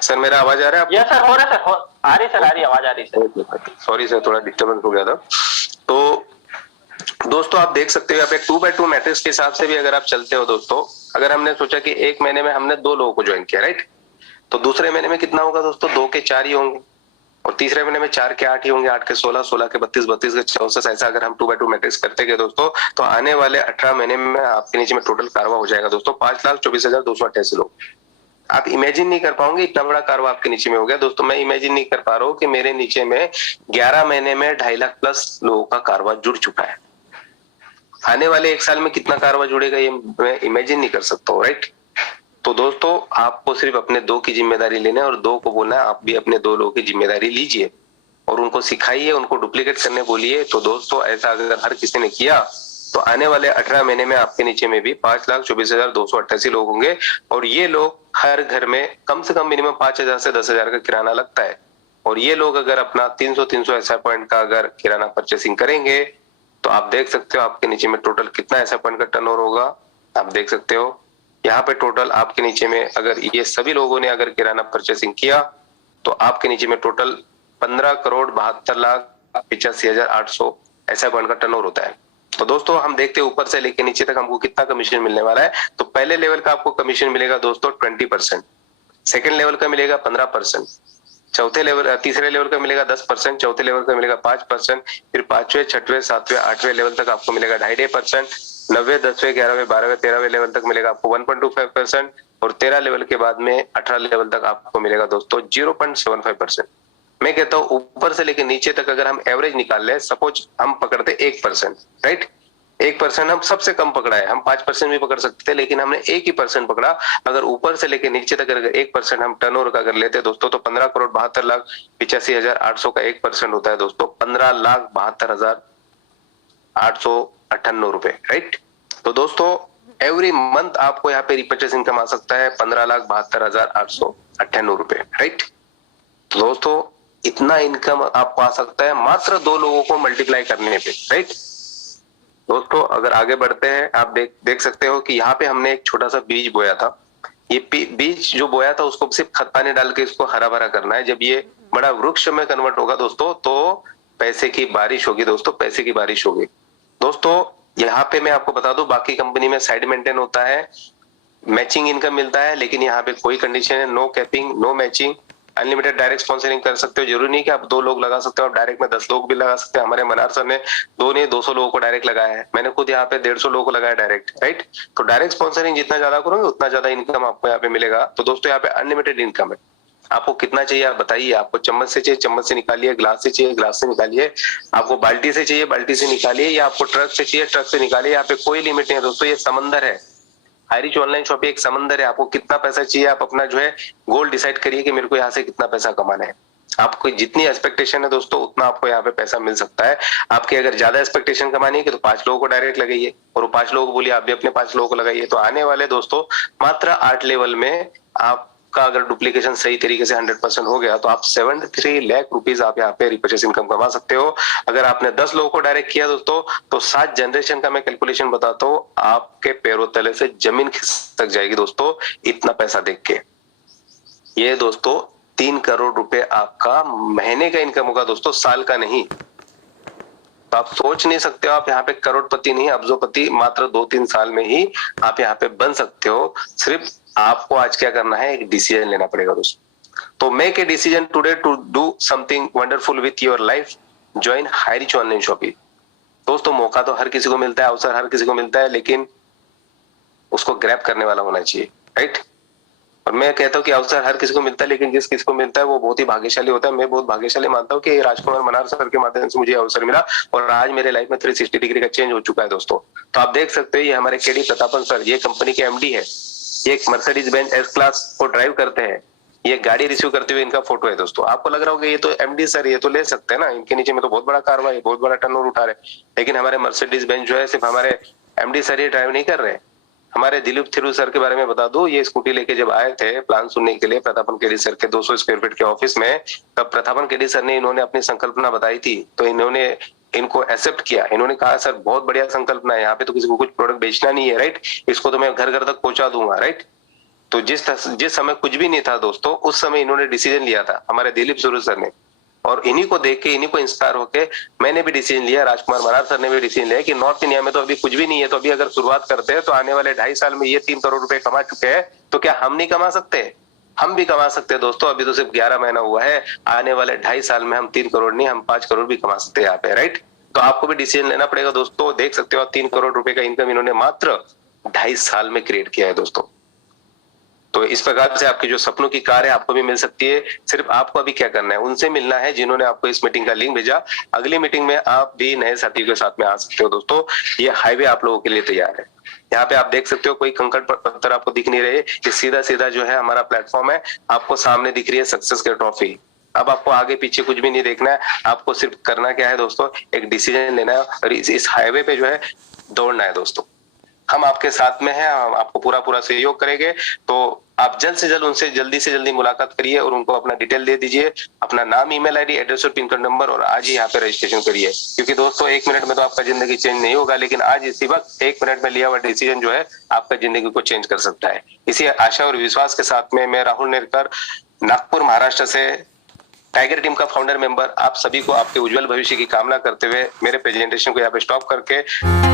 सर मेरा आवाज आ रहा है आपको? यस सर, हो रहा है सर, आ रही सर, आ रही आवाज आ रही सर। सॉरी सर, थोड़ा डिस्टर्बेंस हो गया था। तो दोस्तों आप देख सकते हो यहाँ पे 2x2 मैट्रिक्स के हिसाब से भी अगर आप चलते हो दोस्तों, अगर हमने सोचा कि एक महीने में हमने 2 लोगों को ज्वाइन किया, राइट, तो दूसरे महीने में कितना होगा दोस्तों? 2 के 4 ही होंगे, और तीसरे महीने में 4 के 8 ही होंगे, 8 के 16, 16 के 32, 32 के 64। ऐसा अगर हम 2x2 मैट्रिक्स करते गए दोस्तों, तो आने वाले 18 महीने में आपके नीचे में टोटल कारवा हो जाएगा दोस्तों 5,24,288 लोग। आप इमेजिन नहीं कर पाओगे इतना बड़ा कारवा आपके नीचे में हो गया दोस्तों। मैं इमेजिन नहीं कर पा रहा हूँ कि मेरे नीचे में 11 महीने में 2.5 लाख प्लस लोगों का कारवा जुड़ चुका है। आने वाले 1 साल में कितना कारवा जुड़ेगा ये मैं इमेजिन नहीं कर सकता हूँ, राइट। तो दोस्तों आपको सिर्फ अपने 2 की जिम्मेदारी लेना है, और 2 को बोलना है आप भी अपने 2 लोगों की जिम्मेदारी लीजिए और उनको सिखाइए, उनको डुप्लीकेट करने बोलिए। तो दोस्तों ऐसा अगर हर किसी ने किया तो आने वाले 18 महीने में आपके नीचे में भी 5,24,288 लोग होंगे। और ये लोग हर घर में कम से कम मिनिमम 5,000 से 10,000 का किराना लगता है। और ये लोग अगर अपना 300 ऐसा पॉइंट का अगर किराना परचेसिंग करेंगे, तो आप देख सकते हो आपके नीचे में टोटल कितना ऐसा पॉइंट का टर्नओवर होगा। आप देख सकते हो यहाँ पे टोटल आपके नीचे में अगर ये सभी लोगों ने अगर किराना परचेसिंग किया, तो आपके नीचे में टोटल 15,72,85,800 ऐसा पॉइंट का टर्नओवर होता है। तो दोस्तों हम देखते हैं ऊपर से लेके नीचे तक हमको कितना कमीशन मिलने वाला है। तो पहले लेवल का आपको कमीशन मिलेगा दोस्तों 20%, सेकेंड लेवल का मिलेगा 15%, चौथे लेवल तीसरे लेवल का मिलेगा 10%, चौथे लेवल का मिलेगा 5%, फिर 5वें 6वें 7वें 8वें लेवल तक आपको मिलेगा 2.5%, 9वें 10वें 11वें 12वें 13वें लेवल तक मिलेगा आपको 1.25%, और 13 लेवल के बाद में 18 लेवल तक आपको मिलेगा दोस्तों 0.75%। मैं कहता हूं ऊपर से लेके नीचे तक अगर हम एवरेज निकाल ले, सपोज हम पकड़ते 1%, राइट, 1% हम सबसे कम पकड़ा है। हम 5% भी पकड़ सकते थे, लेकिन हमने 1% पकड़ा। अगर ऊपर से लेके नीचे तक अगर 1% हम टर्नओवर का अगर लेते दोस्तों, तो 15,72,85,800 का 1% होता है दोस्तों 15,72,858 रुपए, राइट। तो दोस्तों एवरी मंथ आपको यहाँ पे रिपर्चेस इनकम आ सकता है 15,72,898 रुपए, राइट। तो दोस्तों इतना इनकम आपको आ सकता है मात्र 2 लोगों को मल्टीप्लाई करने पे, राइट। दोस्तों अगर आगे बढ़ते हैं, आप देख सकते हो कि यहाँ पे हमने एक छोटा सा बीज बोया था। ये बीज जो बोया था उसको सिर्फ खत पानी डाल के इसको हरा भरा करना है। जब ये बड़ा वृक्ष में कन्वर्ट होगा दोस्तों, तो पैसे की बारिश होगी दोस्तों, पैसे की बारिश होगी। दोस्तों यहाँ पे मैं आपको बता दूं, बाकी कंपनी में साइड मेंटेन होता है, मैचिंग इनकम मिलता है, लेकिन यहाँ पे कोई कंडीशन है, no capping, no matching, unlimited direct sponsoring कर सकते हो। जरूरी नहीं कि आप 2 लोग लगा सकते हो, आप डायरेक्ट में 10 लोग भी लगा सकते हैं। हमारे मनार सर ने 200 लोगों को डायरेक्ट लगाया है, मैंने खुद यहाँ पे 150 लोगों को लगाया डायरेक्ट, राइट। तो डायरेक्ट स्पॉन्सरिंग जितना ज्यादा करोगे उतना ज्यादा इनकम आपको यहाँ पे मिलेगा। तो दोस्तों यहाँ पे अनलिमिटेड इनकम है। आपको कितना चाहिए आप बताइए, आपको चम्मच से चाहिए चम्मच से निकालिए, ग्लास से चाहिए ग्लास से निकालिए, आपको बाल्टी से चाहिए बाल्टी से निकालिए, या आपको ट्रक से चाहिए ट्रक से निकालिए। यहाँ पे कोई लिमिट नहीं है दोस्तों, ये समंदर है। हाईरिच ऑनलाइन शॉपिंग एक समंदर है। आपको कितना पैसा चाहिए, आप अपना जो है गोल डिसाइड करिए कि मेरे को यहाँ से कितना पैसा कमाना है। आपको जितनी एक्सपेक्टेशन है दोस्तों उतना आपको यहाँ पे पैसा मिल सकता है। आपकी अगर ज्यादा एक्सपेक्टेशन कमानी है कि तो 5 लोगों को डायरेक्ट लगाइए, और वो 5 लोगों को बोलिए आप भी अपने 5 लोगों को लगाइए। तो आने वाले दोस्तों मात्र 8 लेवल में आपका अगर डुप्लीकेशन सही तरीके से 100% हो गया तो आप 73 लाख रुपीज आप यहाँ पे रिपर्चेस इनकम कमा सकते हो। अगर आपने 10 लोगों को डायरेक्ट किया दोस्तों, तो 7 जनरेशन का मैं कैलकुलेशन बताता हूँ, आपके पैरों तले से जमीन खिसक जाएगी दोस्तों, इतना पैसा देख के। ये दोस्तों 3 करोड़ रुपए आपका महीने का इनकम होगा दोस्तों, साल का नहीं। तो आप सोच नहीं सकते हो, आप यहाँ पे करोड़पति नहीं अब्जोपति मात्र 2-3 साल में ही आप यहाँ पे बन सकते हो। सिर्फ आपको आज क्या करना है, एक डिसीजन लेना पड़ेगा दोस्तों। तो make a decision today to do something wonderful with your life. Join Hirich online shopping. दोस्तों मौका तो हर किसी को मिलता है, अवसर हर किसी को मिलता है, लेकिन उसको ग्रैब करने वाला होना चाहिए, राइट। और मैं कहता हूँ कि अवसर हर किसी को मिलता है, लेकिन जिस किसी को मिलता है वो बहुत ही भाग्यशाली होता है। मैं बहुत भाग्यशाली मानता हूँ कि राजकुमार मनार सर के माध्यम से मुझे अवसर मिला, और आज मेरे लाइफ में 360 डिग्री का चेंज हो चुका है दोस्तों। तो आप देख सकते हो, ये हमारे केडी प्रतापन सर, ये कंपनी के एमडी है, ये एक मर्सिडीज बेंज एस क्लास को ड्राइव करते हैं। ये गाड़ी रिसीव करते हुए इनका फोटो है दोस्तों। आपको लग रहा होगा ये तो एमडी सर, ये तो ले सकते हैं ना, इनके नीचे में तो बहुत बड़ा कारवा है, बहुत बड़ा टर्नओवर उठा रहे, लेकिन हमारे मर्सिडीज बेंज जो है सिर्फ हमारे एमडी सर ही ड्राइव नहीं कर रहे। हमारे दिलीप थिरू सर के बारे में बता दो, ये स्कूटी लेके जब आए थे प्लान सुनने के लिए प्रतापन केडी सर के 200 स्क्वायर फीट के ऑफिस में, तब प्रतापन केडी सर ने इन्होंने अपनी संकल्पना बताई थी, तो इन्होंने इनको एक्सेप्ट किया। इन्होंने कहा सर बहुत बढ़िया संकल्पना है, यहाँ पे तो किसी को कुछ प्रोडक्ट बेचना नहीं है, राइट, इसको तो मैं घर घर तक पहुंचा दूंगा, राइट। तो जिस समय कुछ भी नहीं था दोस्तों, उस समय इन्होंने डिसीजन लिया था हमारे दिलीप थिरू सर ने, और इन्हीं को देख के, इन्हीं को इंस्पायर होके मैंने भी डिसीजन लिया, राजकुमार मनार सर ने भी डिसीजन लिया कि नॉर्थ इंडिया में तो अभी कुछ भी नहीं है, तो अभी अगर शुरुआत करते हैं तो आने वाले 2.5 साल में ये 3 करोड़ रुपए कमा चुके हैं, तो क्या हम नहीं कमा सकते? हम भी कमा सकते हैं दोस्तों। अभी तो सिर्फ 11 महीना हुआ है, आने वाले 2.5 साल में हम 3 करोड़ नहीं, हम 5 करोड़ भी कमा सकते हैं यहाँ पे, राइट। तो आपको भी डिसीजन लेना पड़ेगा दोस्तों। देख सकते हो 3 करोड़ रुपए का इनकम इन्होंने मात्र 2.5 साल में क्रिएट किया है दोस्तों। तो इस प्रकार से आपकी जो सपनों की कार है आपको भी मिल सकती है। सिर्फ आपको अभी क्या करना है, उनसे मिलना है जिन्होंने आपको इस मीटिंग का लिंक भेजा। अगली मीटिंग में आप भी नए साथियों के साथ में आ सकते हो दोस्तों। ये हाईवे आप लोगों के लिए तैयार है। यहाँ पे आप देख सकते हो कोई कंकड़ पत्थर आपको दिख नहीं रहे, ये सीधा सीधा जो है हमारा प्लेटफॉर्म है। आपको सामने दिख रही है सक्सेस की ट्रॉफी। अब आपको आगे पीछे कुछ भी नहीं देखना है, आपको सिर्फ करना क्या है दोस्तों, एक डिसीजन लेना है और इस हाईवे पे जो है दौड़ना है दोस्तों। हम आपके साथ में हैं, हम आपको पूरा सहयोग करेंगे। तो आप जल्द से जल्द उनसे जल्दी से जल्दी मुलाकात करिए और उनको अपना डिटेल दे दीजिए, अपना नाम, ईमेल आईडी, एड्रेस और पिन कोड नंबर, और आज ही यहाँ पे रजिस्ट्रेशन करिए। क्योंकि दोस्तों 1 मिनट में तो आपका जिंदगी चेंज नहीं होगा, लेकिन आज इसी वक्त 1 मिनट में लिया हुआ डिसीजन जो है आपका जिंदगी को चेंज कर सकता है। इसी आशा और विश्वास के साथ में मैं राहुल नेरकर, नागपुर महाराष्ट्र से, टाइगर टीम का फाउंडर मेंबर, आप सभी को आपके उज्जवल भविष्य की कामना करते हुए मेरे प्रेजेंटेशन को यहाँ पे स्टॉप करके